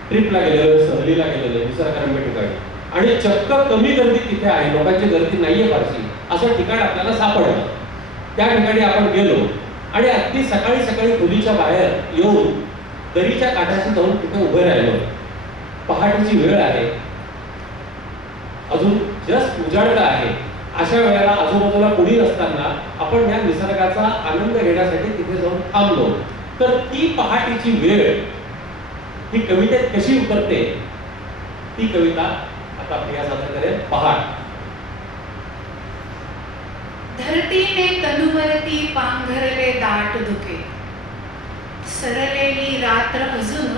ट्रिपला गेलेलो, सहलीला गेलेलो, निसर्गरम्य ठिकाणी, आणि चक्क कमी गर्दी तिथे आहे, लोकांची गर्दी नाहीये फारशी, असं ठिकाण आपल्याला सापडलं. त्या ठिकाणी आपण गेलो आणि अगदी सकाळी सकाळी खोलीच्या बाहेर येऊन दरीच्या काठाशी जाऊन तिथे उभे राहिलो. पहाटेची वेळ आहे, अजून जस्ट उजाडला आहे. अशा वेळेला आजूबाजूला कोणी नसताना आपण या निसर्गाचा आनंद घेण्यासाठी तिथे जाऊन थांबलो. तर ती पहाटेची वेळ ही कवितेत कशी उतरते ती कविता आता प्रिया सादर करेल. पहाट. धरतीने तनुवरती पांघरले दाट धुके, सरलेली रात्र अजून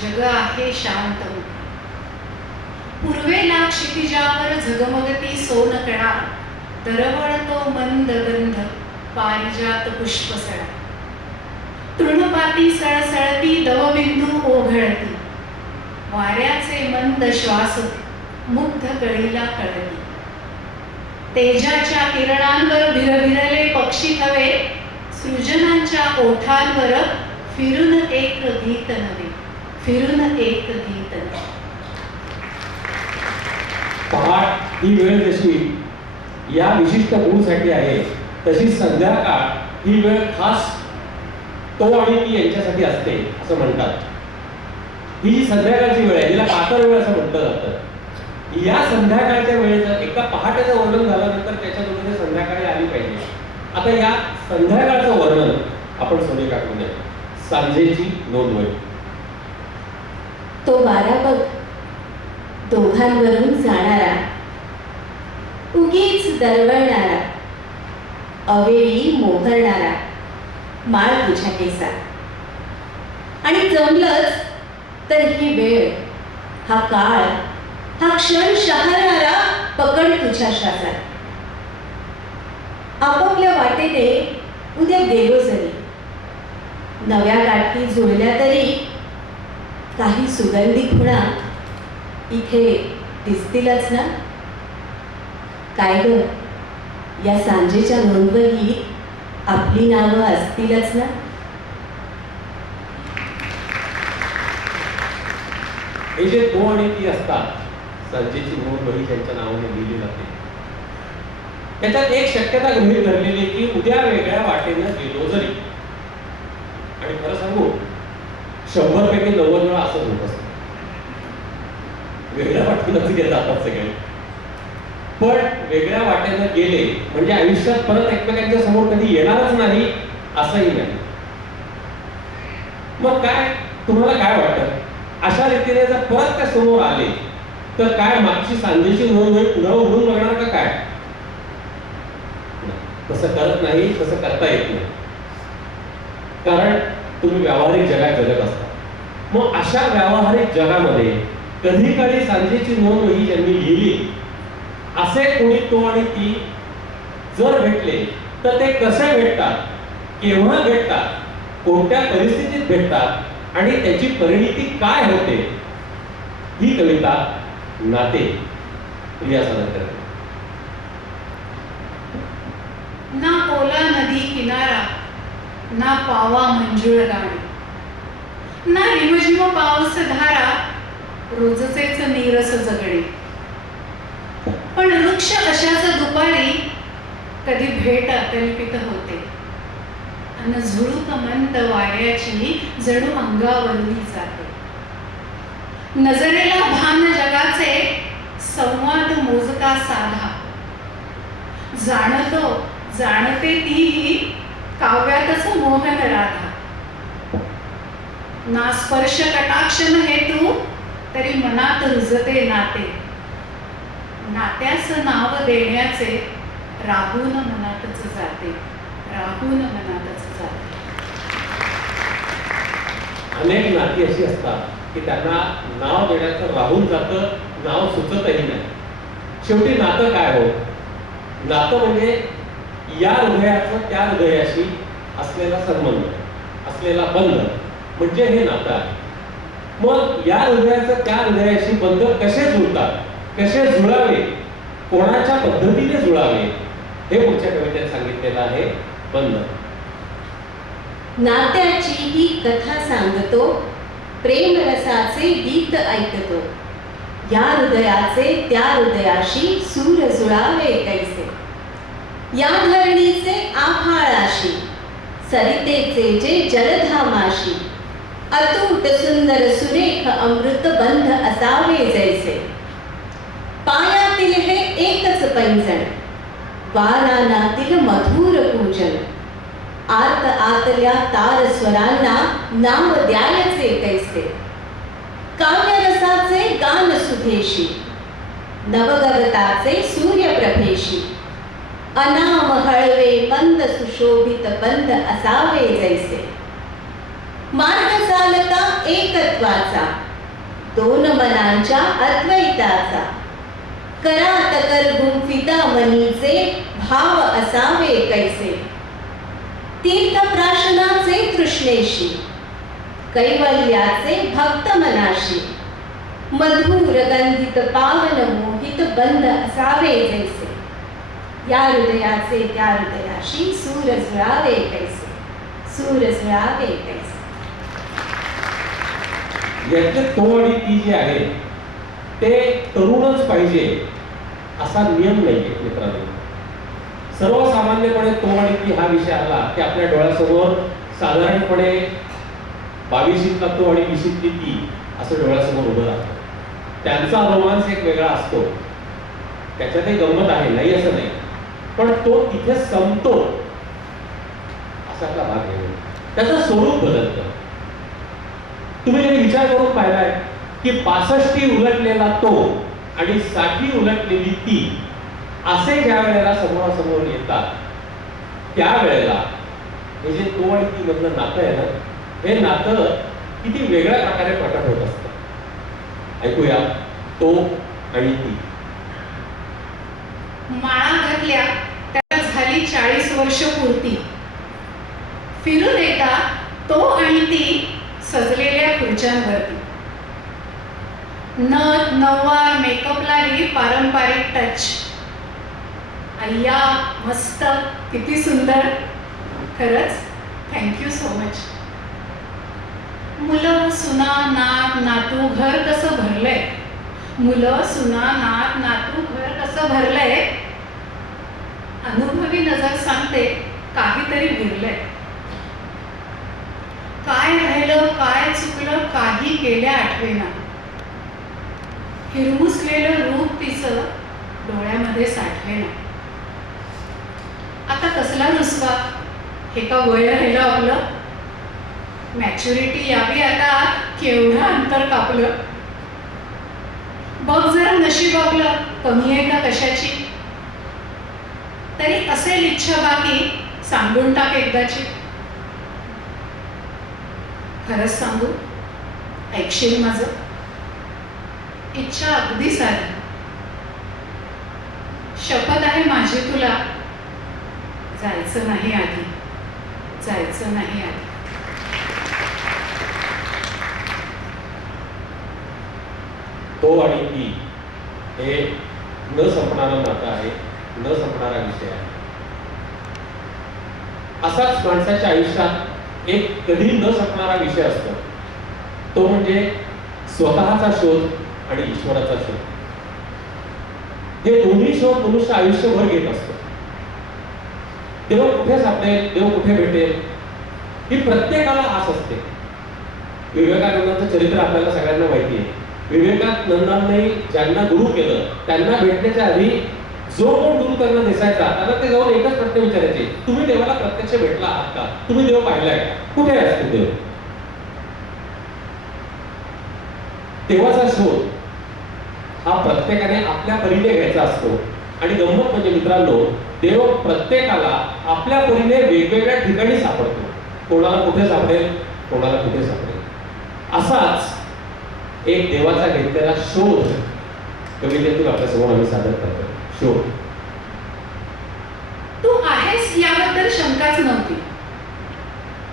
जग आहे शांत मुके. पूर्वेला क्षितिजावर झगमगती सोनकणा, दरवळतो मंद गंध पारिजात पुष्पसळा. तृणपाती सळसळती दवबिंदू ओघळती, वाऱ्याचे मंद श्वास मुग्ध कळीला कळती. तेजाच्या किरणांवर भिरभिरले पक्षी हवे, सृजनांच्या ओठांवर फिरून एक गीत नवे, फिरून एक गीत नवे. पहाट ही वेळ जशी या विशिष्ट मूळसाठी आहे, तशी संध्याकाळ ही वेळ खास तो आणि ती यांच्यासाठी असते असं म्हणतात. ही जी संध्याकाळची वेळ आहे हिला कातर वेळ असं म्हटलं जातं. या संध्याकाळच्या वेळेचं एकदा पहाटेचं वर्णन झाल्यानंतर त्याच्यामध्ये संध्याकाळी आली पाहिजे. आता या संध्याकाळचं वर्णन आपण सोने काढून सांजेची नोंद होईल. तो वारा बघ दोघांवरून जाणारा, उगीच दरवळणारा, अवेळी मोहरणारा माळ तुझ्या केसात. आणि जमलंच तर ही वेळ, हा काळ, हा क्षण शहारणारा पकड तुझ्या श्वासात. आपापल्या वाटेने उद्या गेलो जरी, नव्या गाठी जुळल्या तरी, काही सुगंधी खुणा इथे दिसतीलच ना. काय ग, या सांजेच्या नोंदवही आपली नावं असतीलच ना. हे जे तो आणि ती असतात, सांजेची नोंद वही त्यांच्या नावाने लिहिली जाते. त्याच्यात एक शक्यता गृहीत धरलेली की उद्या वेगळ्या वाटेनं गेलो जरी. आणि खरं सांगू, 100 पैकी 90 वेळा असंच होत असतं. वेगळ्या वाटेनंच गेले जातात सगळे. पण वेगळ्या वाटेनं गेले म्हणजे आयुष्यात परत एकमेकांच्या समोर कधी येणारच नाही असंही नाही. मग काय, तुम्हाला काय वाटतं, अशा रीतीने जर परत त्या समोर आले तर काय मागची सांजेची नोंद वही पुन्हा उघडून बघणार का काय? तसं करत नाही, तसं करता येत नाही. कारण तुम्ही व्यावहारिक जगात जगत असता. मग अशा व्यावहारिक जगामध्ये कधी काळी सांजेची नोंद वही ज्यांनी लिहिली असे कोणी तो आणि ती जर भेटले तर ते कसे भेटतात, केव्हा भेटतात, कोणत्या परिस्थितीत भेटतात आणि त्याची परिणिती काय होते, ही कविता नाते प्रिया सादर करते. ना ओला नदी किनारा, ना पावा मंजुळ गाणी, ना रिमझिम पाऊस धारा, रोजचेच नीरस जगणे. पण वृक्ष अशाच दुपारी कधी भेट अकल्पित होते, अन झुळूक मंद वाऱ्याची जणू अंगावरून जाते. नजरेला भान जगाचे, संवाद मोजका साधा, जाणतो जाणते तीही काव्यातच मोहन राधा. ना स्पर्श कटाक्ष न हेतू, तरी मनात रुजते नाते. नात्यास नाव देण्याचे राहून मनातच जाते, राहून मनातच जाते. अनेक नाती अशी असतात की त्यांना नाव देण्याचं राहून जातं, नाव सुचतही नाही. शेवटी नातं काय हो? नातं म्हणजे या हृदयाचं त्या हृदयाशी असलेला संबंध, असलेला बंध म्हणजे हे नातं आहे. मग या हृदयाचं त्या हृदयाशी बंध कसे जुळतात, कसे जुळावे, कोणाच्या पद्धतीने जुळावे, हे पुढच्या कवितेत सांगितलेलं आहे. बंध. नात्याची ही कथा सांगतो, प्रेम रसाचे गीत ऐकतो. या हृदयाचे त्या हृदयाशी सूर जुळावे कैसे. या धरणीचे आभाळाशी, सरितेचे जे जलधामाशी, अतूट सुंदर सुरेख अमृत बंध असावे जैसे. पायातील हे एकच पैंजण, वारानातील मधुर पूजन. आत आतल्या तार स्वरांना नाव द्यायचे कैसे. काव्यरसाचे गान सुधेशी, नवगवताचे सूर्यप्रभेशी. अनाम हळवे मंद सुशोभित बंध असावे जैसे. मार्ग चालता एकत्वाचा, दोन मनांच्या अद्वैताचा. करात कर गुंफिता मनीचे भाव असावे कैसे. तीर्थप्राशनाचे तृष्णेशी, कैवल्याचे भक्त मनाशी. मधुर गंधित पावन मोहित बंध असावे जैसे. या हृदयाचे त्या हृदयाशी सूर जुळावे कैसे, सूर जुळावे कैसे. यातले तो आणि ती जे आहे ते तरुणच पाहिजे असा नियम नाहीये मित्रांनो. सर्वसामान्यपणे तो आणि ती हा विषय आला की आपल्या डोळ्यासमोर साधारणपणे 22शीतला तो आणि 20शीतली ती असं डोळ्यासमोर उभं राहतं. त्यांचा रोमांस एक वेगळा असतो, त्याच्यातही गंमत आहे, नाही असं नाही, पण तो तिथे संपतो असा भाग आहे. त्याचं स्वरूप बदलतं. तुम्ही कधी विचार करून पाहिलाय की 65 उलटलेला तो आणि 60 उलटलेली ती असे ज्या वेळेला समोरासमोर येतात त्यावेळेला हे जे तो आणि ती मधलं नातं आहे ना, हे नातं किती वेगळ्या प्रकारे प्रकट होत असतं. ऐकूया तो आणि ती. माळा घातल्या त्याला झाली 40 वर्ष पूर्ती. फिरून एकदा तो आणि ती सजलेल्या खुर्च्यांवरती. नथ नऊवार मेकअपलाही पारंपरिक टच. अय्या मस्त, किती सुंदर. खरंच थँक्यू सो मच. मुलं सुना नात नातू घर कसं भरलंय. मुलं सुना नात नातू घर कसं भरलंय. अनुभवी नजर सांगते काहीतरी विरलंय. काय राहिलं काय चुकलं काही गेल्या आठवेना. हिरमुसलेलं रूप तिचं डोळ्यामध्ये साठलेलं. आता कसला रुसवा, हे का वय राहिलं आपलं. मॅच्युरिटी यावी आता, केवढं अंतर कापलं. बघ जरा नशीब आपलं कमी आहे का कशाची. तरी असेल इच्छा बाकी सांगून टाक एकदाची. खरंच सांगू, ऐकशील माझं. इच्छा अगदी साधी. शपथ आहे माझी तुला, जायचं नाही आधी, जायचं नाही आधी. तो आणि ती हे न संपणारं नातं आहे, न संपणारा विषय आहे. असाच माणसाच्या आयुष्यात एक कधी न संपणारा विषय असतो, तो म्हणजे स्वतःचा शोध आणि ईश्वराचा शोध. हे दोन्ही शोध मनुष्य आयुष्यभर घेत असतो. देव कुठे सापडेल, देव कुठे भेटेल, ही प्रत्येकाला आस असते. विवेकानंदांचं चरित्र आपल्याला सगळ्यांना माहिती आहे. विवेकानंदांनी ज्यांना गुरु केलं त्यांना भेटण्याच्या आधी जो कोण गुरु त्यांना दिसायचा त्यांना ते जाऊन एकच प्रश्न विचारायचे, तुम्ही देवाला प्रत्यक्ष भेटला आहात का, तुम्ही देव पाहिलाय का, कुठे असतो देव. देवाचा शोध हा प्रत्येकाने आपल्या परीने घ्यायचा असतो. आणि गंमत म्हणजे मित्रांनो, देव प्रत्येकाला आपल्या परीने वेगवेगळ्या ठिकाणी सापडतो. कोणाला कुठे सापडेल, कोणाला कुठे सापडेल. असाच एक देवाचा घेतलेला शोध कवितेतून आपल्या समोर आम्ही सादर करतो. शोध. तू आहेस याबद्दल शंकाच नव्हती,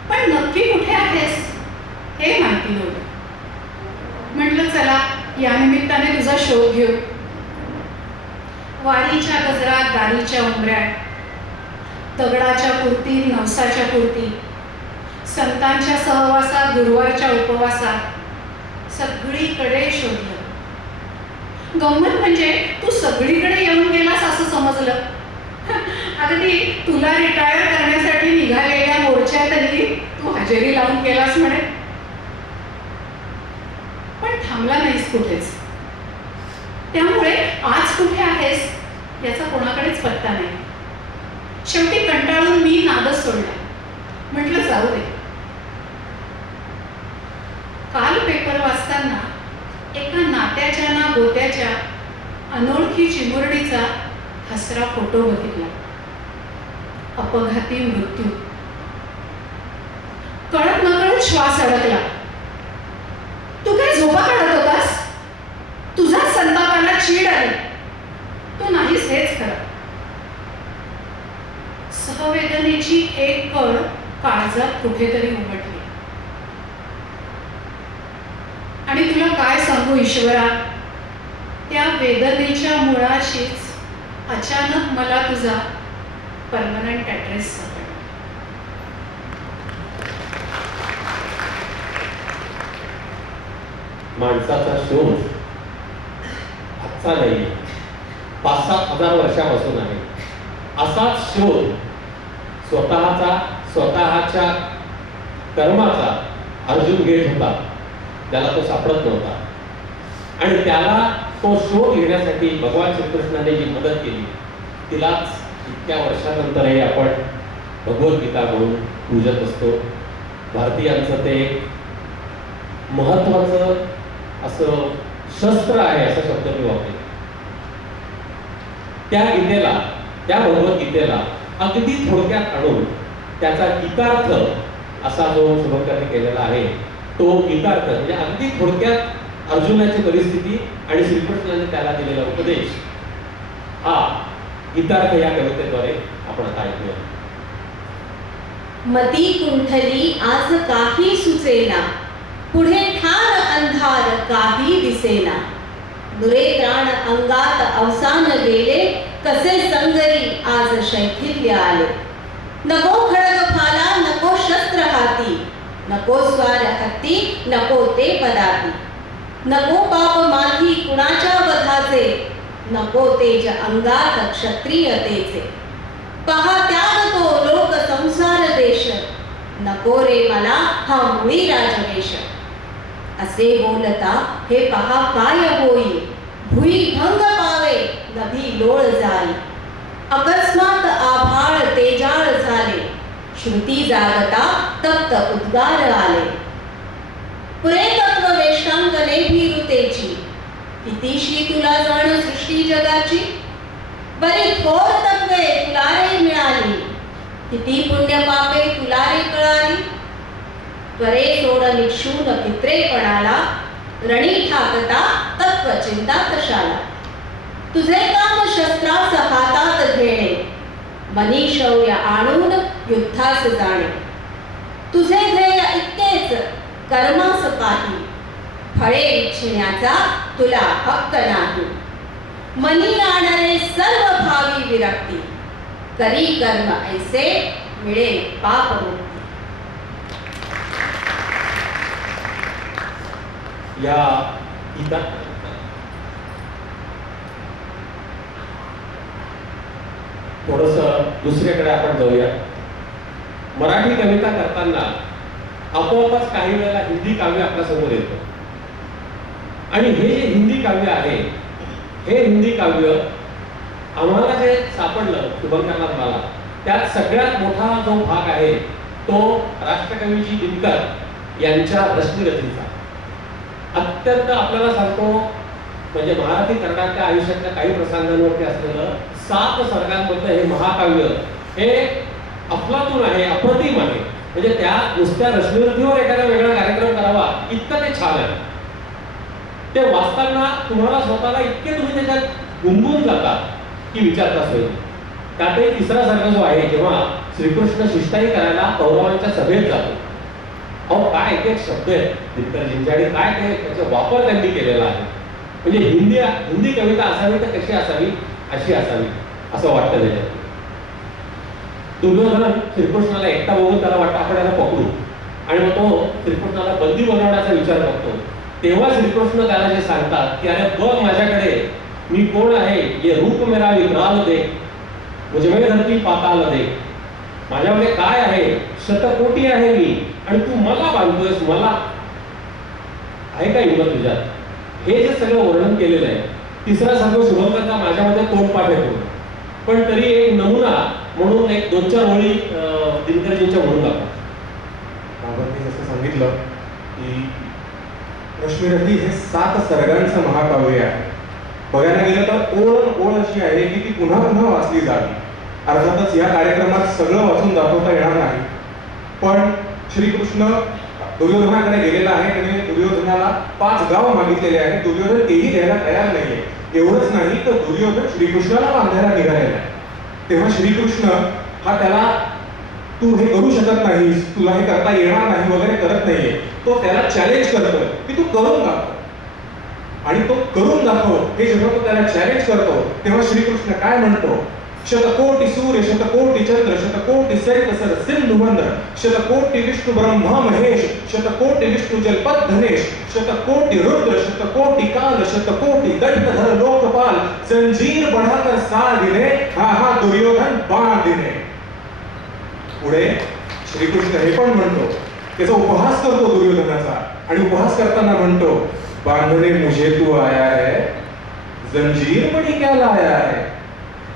पण नक्की कुठे आहेस हे माहिती नव्हतं. म्हटलं चला या निमित्ताने तुझा शोध घेऊ. वारीच्या गजरात दारीच्या उंबऱ्यात, दगडाच्या कुर्तीत नवसाच्या कुर्ती, संतांच्या सहवासात गुरुवारच्या उपवासात सगळीकडे शोधलं. गंमत म्हणजे तू सगळीकडे येऊन गेलास असं समजलं. अगदी तुला रिटायर करण्यासाठी निघालेल्या मोर्चातही तू हजेरी लावून गेलास म्हणे. पण थांबला नाहीस कुठेच. त्यामुळे आज कुठे आहेस याचा कोणाकडेच पत्ता नाही. शेवटी कंटाळून मी नादच सोडला. म्हटलं जाऊ दे. काल पेपर वाचताना एका नात्याच्या ना गोत्याच्या अनोळखी चिमुरडीचा हसरा फोटो बघितला. अपघाती मृत्यू. कळत नकळत श्वास अडकला. तू काय झोपा काढत होतास? तुझा संतापाला चीड आली. तू नाहीस हेच खरं. सहवेदनेची एक कळ काळजात कुठेतरी उमटली. आणि तुला काय सांगू ईश्वरा, त्या वेदनेच्या मुळाशीच अचानक मला तुझा परमनंट ऍड्रेस सापडला. माणसाचा शोध आजचा नाही, 5-7 हजार वर्षापासून आहे. असाच शोध स्वतःच्या कर्माचा अर्जुन घेत होता. त्याला तो सापडत नव्हता आणि त्याला तो शोध घेण्यासाठी भगवान श्रीकृष्णाने जी मदत केली तिलाच इतक्या वर्षानंतरही आपण भगवद्गीता म्हणून पूजत असतो. भारतीयांचं ते महत्वाचं असं शस्त्र आहे असा शब्द मी वापरेन. त्या गीतेला, त्या भगवद्गीतेला अगदी थोडक्यात आणून त्याचा गीतार्थ असा जो शुभंकरने केलेला आहे, तो गीतार्थ म्हणजे अगदी थोडक्यात अर्जुनाची परिस्थिती आणि श्रीकृष्णाने त्याला दिलेला उपदेश, हा गीतार्थ या कवितेद्वारे आपण आता ऐकूया. मती कुंठली आज काही सुचेना, पुढे ठार अंधार काही दिसेना. दुरे त्राण अंगात अवसान गेले, कसे संगरी आज शैथिल्य आले. नको खडग फाला, नको शस्त्र हाती, नको स्वार हत्ती, नको ते पदाती. नको पाप माथी कुणाच्या वधाचे, नको तेज अंगात क्षत्रियतेचे. पहा त्याग तो लोक संसार देश, नको रे मला हा मुळी राजवेश. असे बोलता हे पहा काय होई, भुई भंग पावे नभी लोळ जाई. अकस्मात आभाळ तेजाळ झाले, श्रुती जागता तप्त उद्गार आले. पुरे तत्व वेष्टांगणे भीरुतेची, कितीशी तुला जाण सृष्टी जगाची. बरी थोर तत्वे तुला रे मिळाली, किती पुण्य पापे तुला रे कळाली. त्वरे सोड निक्षून पित्रेपणाला, रणी ठाकता तत्व चिंता कशाला. तुझे काम शस्त्रास हातात घेणे, मनी शौर्य आणून युद्धास जाणे. तुझे ध्येय इतकेच कर्मास काही, फळे इच्छिण्याचा तुला हक्क नाही. मनी आणणे सर्व भावी विरक्ती, करी कर्म ऐसे मिळेल पाप मुक्ती. या गीता थोडस दुसरीकडे आपण जाऊया. मराठी कविता करताना आपोआपच काही वेळेला हिंदी काव्य आपल्या समोर येतं. आणि हे जे हिंदी काव्य आहे, हे हिंदी काव्य आम्हाला जे सापडलं शुभंकरनाथ मला, त्यात सगळ्यात मोठा जो भाग आहे तो राष्ट्रकवीजी दिनकर यांच्या रश्मिरथीचा. अत्यंत आपल्याला सांगतो म्हणजे महारथी कर्णाच्या आयुष्यातल्या काही प्रसंगांवरती असलेलं 7 सर्गांमधलं हे महाकाव्य हे अफलातून आहे, अप्रतिम आहे. म्हणजे त्या नुसत्या रश्मिरथीवर एखादा वेगळा कार्यक्रम करावा इतकं ते छान आहे. ते वाचताना तुम्हाला स्वतःला इतके तुम्ही त्याच्यात गुंगून जातात की विचारताच होईल. त्यातही तिसरा सर्ग जो आहे, जेव्हा श्रीकृष्ण शिष्टाई करायला कौरवांच्या सभेत जातो, अहो काय एक शब्द आहेत दिनकरजींचे आणि काय ते त्याचा वापर त्यांनी केलेला आहे. म्हणजे हिंदी कविता असावी तर कशी असावी, अशी असावी असं वाटतं त्याच्यात. दुर्योधन श्रीकृष्णाला एकटा बघून त्याला वाटतं आपण याला पकडू, आणि मग तो श्रीकृष्णाला बंदी बनवण्याचा विचार करतो. तेव्हा श्रीकृष्ण त्याला जे सांगतात की अरे बघ माझ्याकडे, मी कोण आहे, ये रूप मेरा विक्राल दे, मुझे में धरती पाताल दे. माझ्यामध्ये काय आहे, शतकोटी आहे मी, आणि तू मला बांधतोयस, मला आहे का हिंमत तुझ्यात. हे जे सगळं वर्णन केलेलं आहे. तिसरा सर्ग शुभंकरचा माझ्यामध्ये तोंडपाठ येतो, पण तरी एक नमुना म्हणून एक 2-4 ओळी दिनकरजींच्या म्हणून लागतात. बाबांनी जसं सांगितलं की रश्मिरथी हे 7 सर्गांचं महाकाव्य आहे. बघायला गेलं तर ओळ अशी आहे की ती पुन्हा पुन्हा वाचली जावी. अर्थातच या कार्यक्रमात सगळं वाचून दाखवता येणार नाही, पण श्रीकृष्ण दुर्योधनाकडे गेलेला आहे. त्याने दुर्योधनाला 5 गाव मागितलेले आहेत. दुर्योधन तेही द्यायला तयार नाहीये. एवढंच नाही तर दुर्योधन श्रीकृष्णाला बांधायला निघालेला आहे. तेव्हा श्रीकृष्ण हा त्याला तू हे करू शकत नाहीस, तुला हे करता येणार नाही वगैरे करत नाहीये. तो त्याला चॅलेंज करतो की तू करून दाखव. आणि तो करून दाखव हे जेव्हा तो त्याला चॅलेंज करतो, तेव्हा श्रीकृष्ण काय म्हणतो, शतकोटी सूर्य शतकोटी चंद्र शतकोटी सैतसर सिंधुवंद्र शतकोटी विष्णु ब्रह्मा महेश शतकोटी विष्णु जलपद धनेश शतकोटी रुद्र शतकोटी काल शतकोटी दंडधर लोकपाल जंजीर बढ़ाकर साधिने हा दुर्योधन बांधिने. पुढे श्रीकृष्ण हे पण म्हणतो, त्याचा उपहास करतो दुर्योधनाचा, आणि उपहास करताना म्हणतो, बांधने मुझे तू आया है, जंजीर बड़ी क्या लाया है.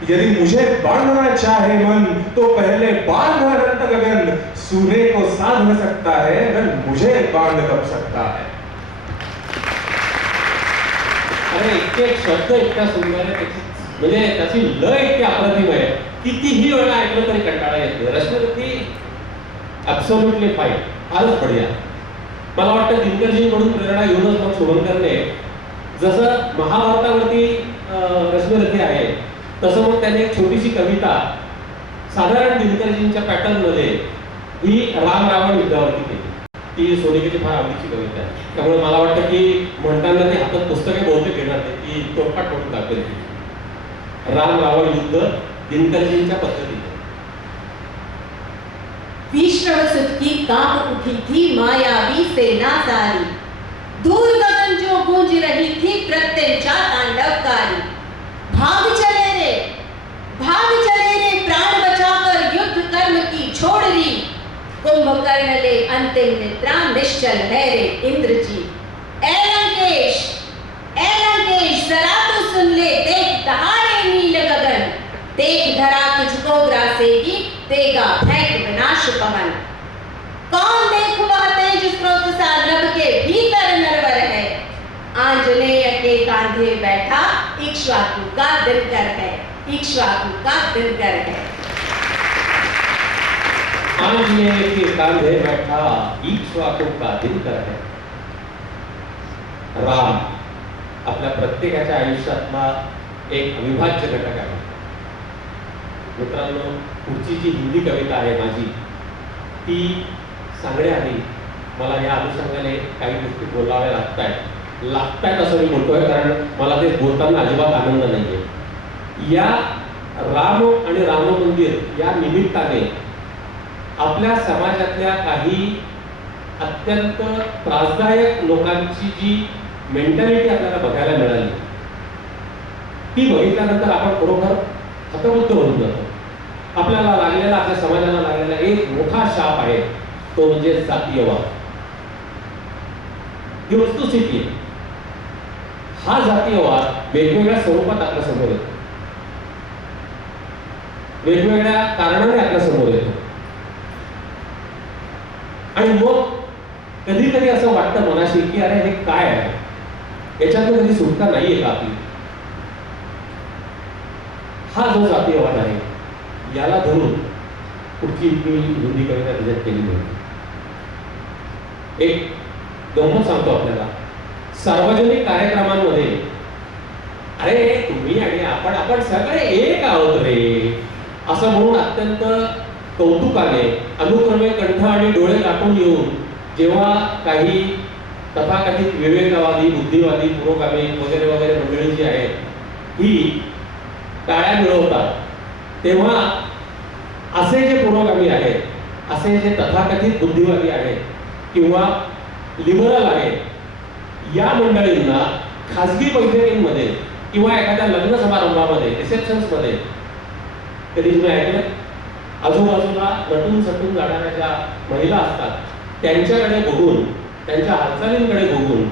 यदि मुझे बांधना चाहे मन तो पहले बांध अनंत गगन. सूर्य को साध सकता है, मुझे बांध कब सकता है. एक शब्द इतका सुंदर आहे, म्हणजे त्याची लय इतकी अप्रतिम आहे, कितीही वेळा ऐकलं तरी कंटाळा येत नाही. रश्मिरथी ऍब्सोल्युटली फाईन, फारच बढिया. मला वाटतं दिनकरजींकडून प्रेरणा घेऊनच मग शुभंकरने जसं महाभारतावरती रश्मिरथी आहे, तसं मग त्याने एक छोटीशी कविता साधारण दिनकरजींच्या पॅटर्न मध्ये ही राम रावण युद्धावरती केली. ती सोनिकेची फार आवडीची कविता आहे. त्यामुळे मला वाटतं की म्हणताना ते हातात पुस्तके बहुतेक घेणार नाही, ती तोडपाट म्हणून दाखवेल. राम रावण युद्ध दिनकरजींच्या पद्धतीने. विश्रवसुत की कांप उठी थी मायावी सेना सारी, दूर गगन जो गूंज रही थी प्रत्यंचा तांडवकारी. भाग चले रे प्राण बचाकर युद्ध कर्म की छोड़ दी, कुंभकर्ण ले अंतिम निद्रा निश्चल है रे इंद्र जी. ए लंकेश जरा तो सुन ले, देख दहाड़े नील गगन, देख धरा तुझको ग्रासेगी, देगा फेंक विनाश पवन. कौन देख वह तेज स्रोत सा नभ के भीतर नरवर है, आंजनेय के कांधे बैठा इक्ष्वाकु का दिनकर है, इक्ष्वाकु का दिनकर है. आंजनेय के कांधे बैठा इक्ष्वाकु का दिनकर है. राम आपल्या प्रत्येकाच्या आयुष्यातला एक अविभाज्य घटक आहे. मित्रांनो, पुढची जी हिंदी कविता आहे माझी, ती सांगण्याआधी मला या अनुषंगाने काही गोष्टी बोलाव्या लागतायत असं मी म्हणतोय, कारण मला ते बोलताना अजिबात आनंद नाहीये. या राम आणि राम मंदिर या निमित्ताने आपल्या समाजातल्या काही अत्यंत त्रासदायक लोकांची जी मेंटॅलिटी आपल्याला बघायला मिळाली, ती बघितल्यानंतर आपण बरोबर हतबुद्ध होऊन जातो. आपल्याला लागलेला, आपल्या समाजाला लागलेला एक मोठा शाप आहे, तो म्हणजे जातीयवाद. ही वस्तुस्थिती आहे. हा जातीयवाद वेगवेगळ्या स्वरूपात आपल्या समोर येतो, वेगवेगळ्या कारणाने आपल्या समोर येतो. आणि मग कधी कधी असं वाटतं मनाशी की अरे हे काय आहे, याच्यातून कधी सुटका नाहीये का आपली. हा जो जातीयवाद आहे, याला धरून कुठची हिंदी कविता त्याच्यात केली होती. एक गंमत सांगतो आपल्याला. सार्वजनिक कार्यक्रमांमध्ये अरे तुम्ही आणि आपण सगळे एक आहोत रे असं म्हणून अत्यंत कौतुकाने अनुक्रमे कंठ आणि डोळे गाठून येऊन जेव्हा काही तथाकथित विवेकवादी, बुद्धिवादी, पुरोगामी वगैरे वगैरे मंडळी जी आहेत ही टाळ्या मिळवतात, तेव्हा असे जे पुरोगामी आहेत, असे जे तथाकथित बुद्धिवादी आहेत किंवा लिबरल आहेत, या मंडळींना खासगी बैठकींमध्ये किंवा एखाद्या लग्न समारंभामध्ये, रिसेप्शन्स मध्ये कधी तुम्ही ऐकलं, आजूबाजूला नटून सटून जाणाऱ्या ज्या महिला असतात त्यांच्याकडे बघून, त्यांच्या हालचालींकडे बघून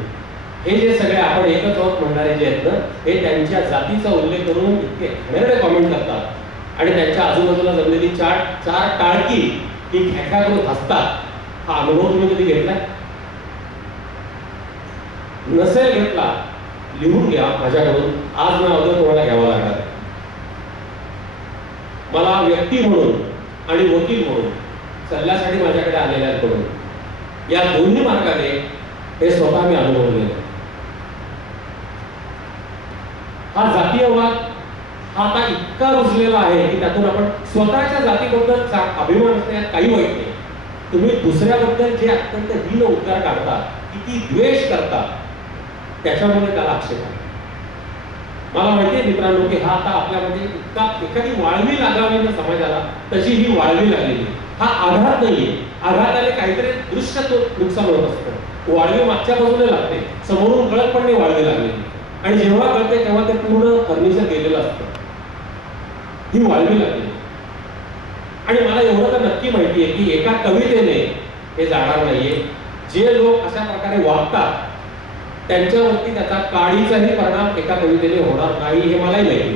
हे जे सगळे आपण एकच आहोत म्हणणारे जे आहेत ना, हे त्यांच्या जातीचा उल्लेख करून इतके घाणेरडे कॉमेंट करतात आणि त्यांच्या आजूबाजूला जमलेली चार टाळकी ही खेळखा करून हसतात. हा अनुभव तुम्ही कधी घेतलाय? नसेल घेतला, लिहून घ्या माझ्याकडून. आज ना उद्या तुम्हाला घ्यावा लागणार. मला व्यक्ती म्हणून आणि वकील म्हणून सल्ल्यासाठी माझ्याकडे आलेल्यांकडून या दोन्ही मार्गाने हे स्वतः मी अनुभवलेलं. हा जातीयवाद हा आता इतका रुजलेला आहे की त्यातून आपण स्वतःच्या जातीबद्दल अभिमान असण्यात काही वाईट नाही. तुम्ही दुसऱ्याबद्दल जे अत्यंत हीन उद्गार काढता, किती द्वेष करता, त्याच्यामुळे त्याला आक्षेप आहे. मला माहितीये मित्रांनो की हा आता आपल्यामध्ये इतका एखादी वाळवी लागावी ना समाजाला, तशी ही वाळवी लागलेली. हा आघात नाहीये, आघाताने काहीतरी दृश्य नुकसान होत असतं. वाळवी मागच्या बाजूने लागते, समोरून कळत पण नाही वाळवी लागलेली, आणि जेव्हा कळते तेव्हा ते पूर्ण फर्निचर गेलेलं असतं. ही वाळवी लागलेली. आणि मला एवढं तर नक्की माहिती आहे की एका कवितेने हे जाणार नाहीये. जे लोक अशा प्रकारे वागतात त्यांच्यावरती त्याचा काळीचाही परिणाम एका कवितेने होणार नाही हे मलाही माहिती आहे.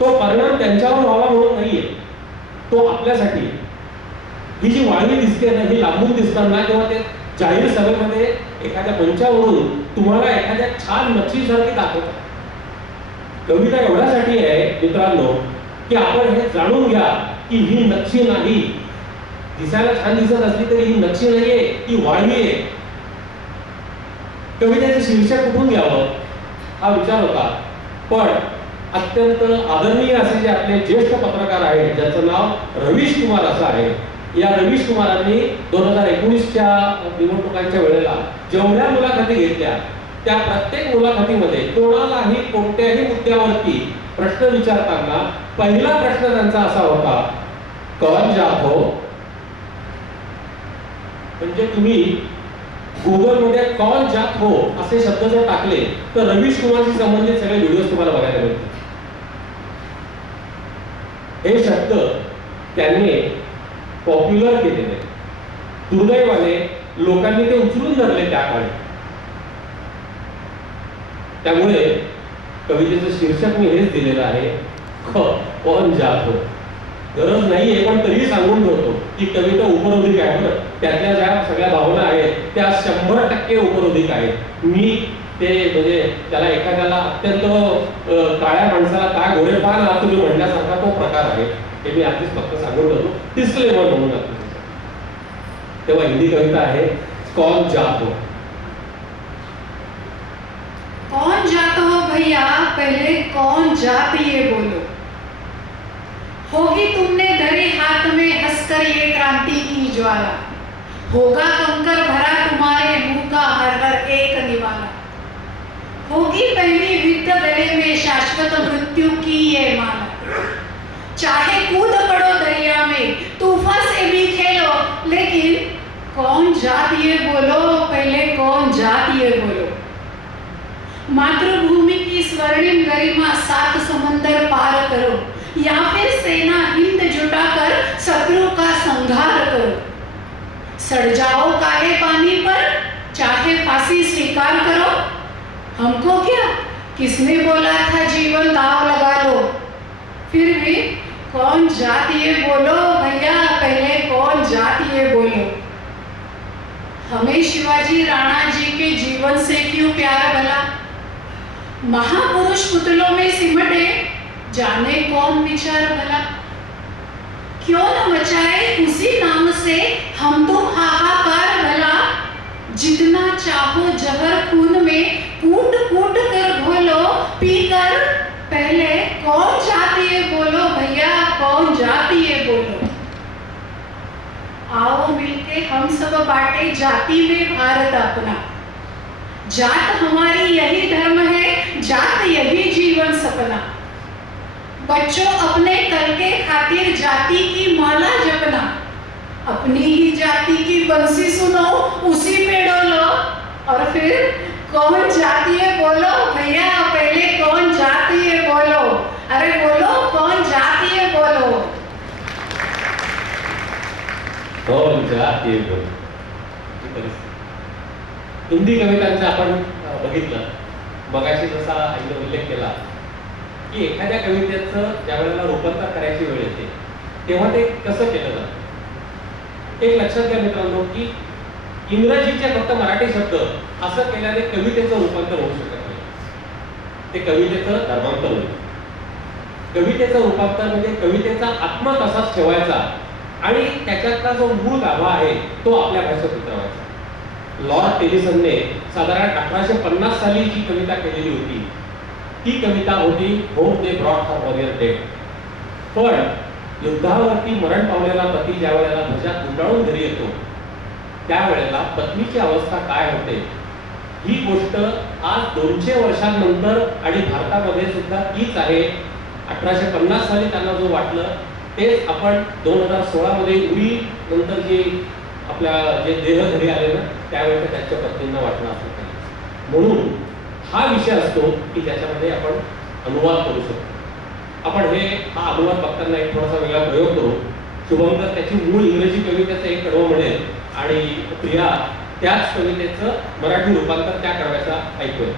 तो परिणाम त्यांच्यावर व्हावा म्हणून नाहीये, तो आपल्यासाठी. ही जी वाळवी दिसते ना, ही लांबून दिसताना किंवा ते जाहीर सभेमध्ये एखाद्या मंचावरून तुम्हाला एखाद्या छान नक्षीसारखी दाखवतात. कविता एवढ्यासाठी आहे मित्रांनो की आपण हे जाणून घ्या की ही नक्षी नाही, दिसायला छान दिसत असली तरी ही नक्षी नाहीये, ही वाढवी आहे. कवितेचं शीर्षक कुठून घ्यावं हा विचार होता, पण अत्यंत आदरणीय असे जे आपले ज्येष्ठ पत्रकार आहेत ज्याचं नाव रवीश कुमार असं आहे, या रवीश कुमारांनी 2019च्या निवडणुकांच्या वेळेला जेवढ्या मुलाखती घेतल्या त्या प्रत्येक मुलाखतीमध्ये कोणालाही कोणत्याही मुद्द्यावरती प्रश्न विचारताना पहिला प्रश्न त्यांचा असा होता, कौन जात हो? म्हणजे तुम्ही गुगलमध्ये कौन जात हो असे शब्द जर टाकले तर रवीश कुमारशी संबंधित सगळे व्हिडिओ तुम्हाला बघायला मिळतील. हे शब्द त्यांनी पॉप्युलर केलेले, दुर्दैवाने लोकांनी ते उचलून धरले त्या काळी. त्यामुळे कवितेचं शीर्षक मी हेच दिलेलं आहे, कौन जात हो. गरज नाहीये पण तरीही सांगून ठेवतो की कविता उपरोधिक आहे. बरं, त्यातल्या ज्या सगळ्या भावना आहेत त्या 100% उपरोधिक आहेत. मी ते म्हणजे त्याला एखाद्याला अत्यंत काळ्या माणसाला काय घोडेपान हा तुम्ही म्हणण्यासारखा तो प्रकार आहे, हे मी आधीच फक्त सांगून ठेवतो, डिस्क्लेमर म्हणून. तेव्हा हिंदी कविता आहे कौन जात हो. कौन जात हो भैया, पहले कौन जात ये बोलो. होगी तुमने धरी हाथ में हंसकर ये क्रांति की ज्वाला. होगा कंकर भरा तुम्हारे मुंह का हर हर एक निवाला. होगी पहली विद्या गले में शाश्वत मृत्यु की ये माला. चाहे कूद पड़ो दरिया में, तूफान से भी खेलो, लेकिन कौन जात ये बोलो, पहले कौन जात ये बोलो. मातृभूमि की स्वर्णिम गरिमा 7 समंदर पार करो, या फिर सेना हिंद जुटाकर शत्रु का संहार करो. सड़ जाओ काले पानी पर, चाहे फांसी स्वीकार करो. हमको क्या, किसने बोला था जीवन दांव लगा लो. फिर भी कौन जात ये बोलो भैया, पहले कौन जात ये बोलो. हमें शिवाजी राणा जी के जीवन से क्यों प्यार भला. महापुरुष पुतलों में सिमटे, जाने कौन विचार भला. क्यों न मचाए उसी नाम से हम तुम हाहाकार भला. जितना चाहो जहर खून में कूट कूट कर घोलो, पीकर पहले कौन जाती है बोलो भैया, कौन जाती है बोलो. आओ मिलके हम सब बांटे जाति में भारत अपना. जात हमारी यही धर्म है, जात यही जीवन सपना. बच्चों अपने कल के खातिर जाति की माला जपना. अपनी ही जाति की बंसी सुनो, उसी पे डोलो. और फिर कौन जाती है बोलो भैया, पहले कौन जाती है बोलो. अरे बोलो कौन जाती है बोलो. कौन जात ये बोलो. हिंदी कवितांचा आपण बघितलं, मगाशी जसा आईने उल्लेख केला की एखाद्या कवितेचं ज्या वेळेला रूपांतर करायची वेळ येते तेव्हा ते कसं केलं जातं. एक लक्षात घ्या मित्रांनो की इंग्रजीचे फक्त मराठी शब्द असं केल्याने कवितेचं रूपांतर होऊ शकत नाही, ते कवितेचं धर्मांतर होईल. कवितेचं रूपांतर म्हणजे कवितेचा आत्मा तसाच ठेवायचा आणि त्याच्यातला जो मूळ गाभा आहे तो आपल्या भाषेत उतरवायचा. लॉर्ड टेनिसनने साधारण 1850 साली जी कविता केलेली होती ती कविता होती home they brought for warrior dead. पण युद्धावरती मरण पावलेला पती ज्या वेळेला ध्वजा गुंडाळून घरी येतो त्यावेळेला पत्नीची अवस्था काय होते ही गोष्ट आज 200 वर्षांनंतर आणि भारतामध्ये सुद्धा तीच आहे. 1850 साली त्यांना जो वाटलं तेच आपण 2016 मध्ये उरी नंतर जे आपल्या जे देह घरी आले ना त्यावेळेला त्यांच्या पत्नींना वाटलं असं. म्हणून हा विषय असतो की ज्याच्यामध्ये आपण अनुवाद करू शकतो. आपण हा अनुवाद बघताना एक थोडासा वेगळा प्रयोग करू. शुभंकर त्याची मूळ इंग्रजी कवितेचं एक कडवं म्हणेल आणि प्रिया त्याच कवितेचं मराठी रूपांतर त्या कडव्याचा ऐकूया.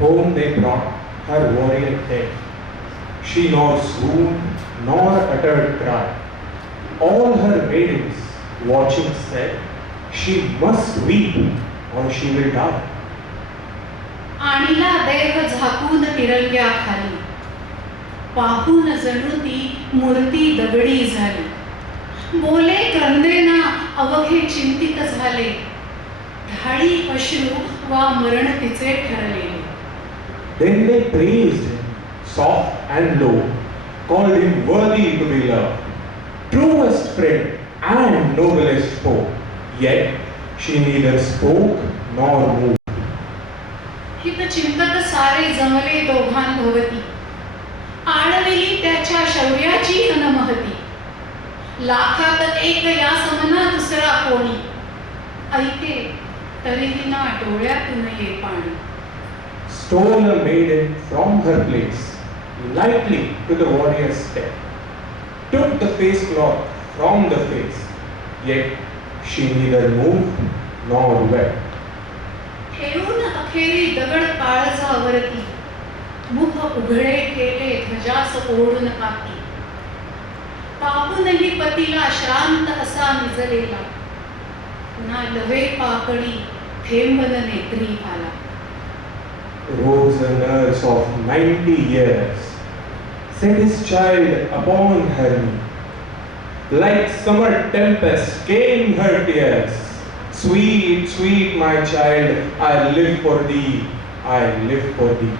Home they brought her warrior dead. She nor swooned nor uttered cry. All her maidens watching said, "She must weep or she will die." आणीला देह झाकून तिरंग्या खाली, पाहून जणू ती मूर्ती दगडी झाली. बोले क्रंदेना अवघे चिंतित झाले, ढाळी अश्रू वा मरण तिचे ठरलेले. Then they praised him, soft and low, called him worthy to be loved, truest friend and noblest foe. Yet she neither spoke nor moved. हित चिंतत सारे जमले दोघांभोवती, आळविली त्याच्या शौर्याची अनमहती. लाखात एक या समना दुसरा कोणी, ऐके तरीही ना डोळ्यातून ये पाणी. Stole a maiden from her place, lightly to the warrior's step, took the face cloth from the face, yet she neither moved nor wept. ठेवून अखेरी दगड काळजावरती, मुख उघडे केले ध्वजास ओढून काठी. पाहूनही पतीला श्रांत असा निजलेला, पुन्हा लवे पाकडी थेंबन नेत्री आला. Rose a nurse of 90 years, set his child upon her knee. Like summer tempest came her tears. Sweet, sweet my child, I live for thee, I live for thee.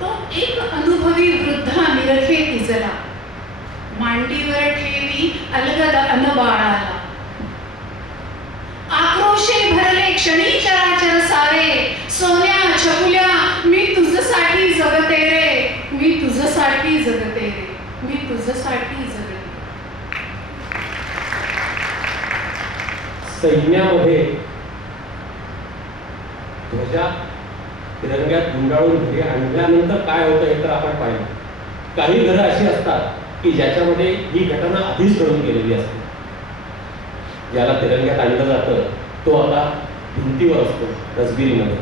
तो एक अनुभवी वृद्धा निरखे तिजला, मांडीवर ठेवी अलगद अनबाळाला. आक्रोशे भरले क्षणी चराचर सारे, सोन्या छकुल्या मी तुझसाठी जगते रे, मी तुझसाठी जगते रे, मी तुझसाठी जगते. सैन्यामध्ये ध्वजा तिरंग्यात गुंडाळून घरी आणल्यानंतर काय होतं हे तर आपण पाहिलं. काही घरं अशी असतात की ज्याच्यामध्ये ही घटना आधीच घडून गेलेली असते. ज्याला तिरंग्यात आणलं जातं तो आता भिंतीवर असतो रसगिरीमध्ये.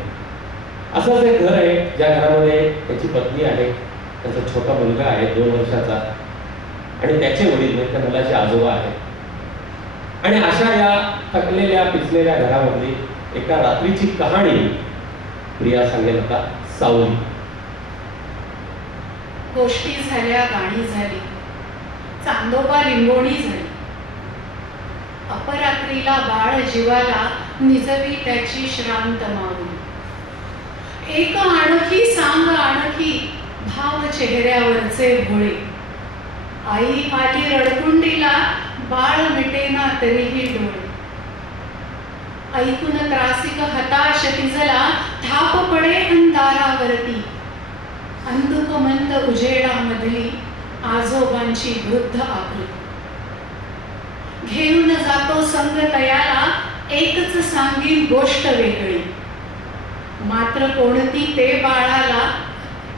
असंच एक घर आहे ज्या घरामध्ये त्याची पत्नी आहे, त्याचा छोटा मुलगा आहे 2 वर्षाचा, आणि त्याचे वडील म्हणजे त्या मुलाचे आजोबा आहेत. आणि अशा या थकलेल्या पिचलेल्या घरामधली एका रात्रीची कहाणी प्रिया सांगेल आता. सावली. गोष्टी झाल्या, गाणी झाली, चांदोबा लिंबोणी झाली. अपरात्रीला बाळ जीवाला निजवी त्याची श्रांत माऊली. एक आणखी सांग आणखी भाव चेहऱ्यावरचे भोळे. आई आली रडकुंडीला, बाळ मिटेना तरीही डोळे. ऐकून त्रासिक हताश तिजला, थाप पडे अंधारावरती. अंधुक मंद उजेडामधली आजोबांची वृद्ध आकृती. घेऊन जातो संग तयाला, एकच सांगीन गोष्ट वेगळी. मात्र कोणती ते बाळाला,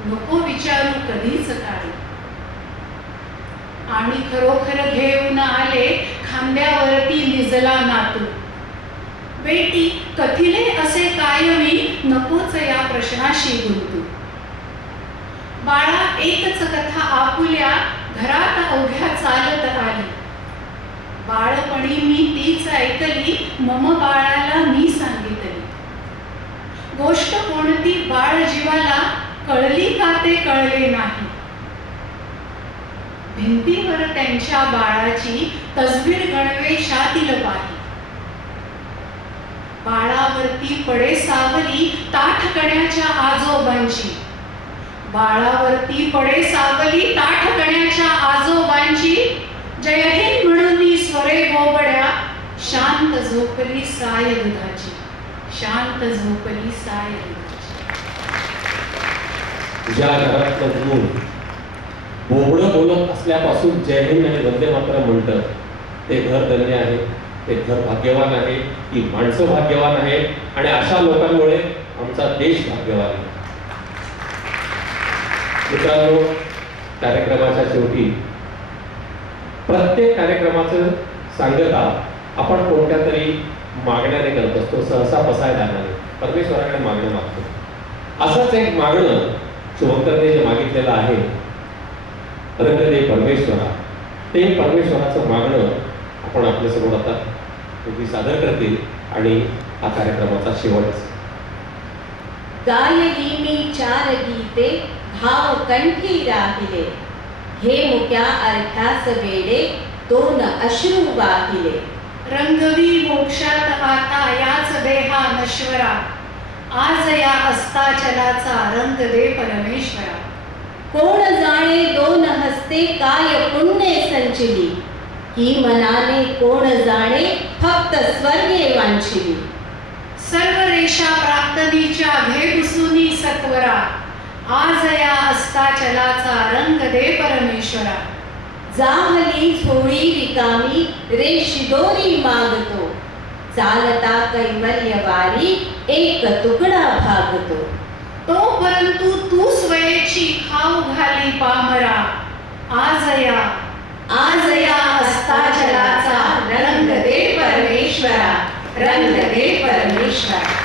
नको विचारू कधीच काळी. आणि खरोखर घेऊन आले खांद्यावरती निजला नातू. बेटी कथिले असे कायमी, नकोच या प्रश्नाशी गुंतू. बाळा एकच कथा आपुल्या, घरात अवघ्या चालत आली. बाळपणी मी तीच ऐकली, मम बाळाला मी सांगितली. गोष्ट कोणती बाळ जीवाला, कळली का ते कळले नाही. भिंतीवर त्यांच्या बाळाची तस्वीर गणवेशातील पाही. बाळावरती पडे सावली ताठकण्याच्या आजोबांची. बाळावरती पडे सावली ताठकण्याच्या आजोबांची. जय हिंद म्हणून स्वरे बोबड्या, शांत झोपली साय दुधाची, शांत झोपली साय दुधाची. ज्या घरातलं मूल बोबडं बोलत असल्यापासून जय हिंद आणि वंदे मातरम म्हणतं ते घर धन्य आहे, ते घर भाग्यवान आहे, ती माणसं भाग्यवान आहे, आणि अशा लोकांमुळे आमचा देश भाग्यवान आहे. मित्रांनो, कार्यक्रमाच्या शेवटी प्रत्येक कार्यक्रमाचं सांगता आपण कोणत्या तरी मागण्याने करत असतो, सहसा पसायदानाने परमेश्वराकडे मागणं मागतो. असंच एक मागणं शुभंकरने जे मागितलेलं आहे, रंगदे परमेश्वरा, ते परमेश्वराचं मागणं आपण आपल्यासमोर आता तुम्ही सादर करतील आणि हा कार्यक्रमाचा शेवट. गायली मी 4 गीते भाव कंठी राहिले, हे मुक्या अर्थास वेडे 2 अश्रू वाहिले. रंगवी मोक्षात आता याच देहा नश्वरा, आज या अस्ताचलाचा रंग दे परमेश्वरा. कोण जाणे 2 हस्ते काय पुण्य संचिली, ही मनाने कोण जाणे फक्त स्वर्गे वांछिली. सर्व रेषा प्राप्तनीच्या भेपुसुनी सत्वरा, आज या अस्ताचलाचा रंग दे परमेश्वरा. जाहली झोळी रिकामी रेशी दोरी मागतो, चालता कैवल्यवारी एक तुकडा भागतो. तो परंतु तू स्वयेची खाऊ घाली पामरा, आज या अस्ताचलाचा रंग दे परमेश्वरा, रंग दे परमेश्वरा.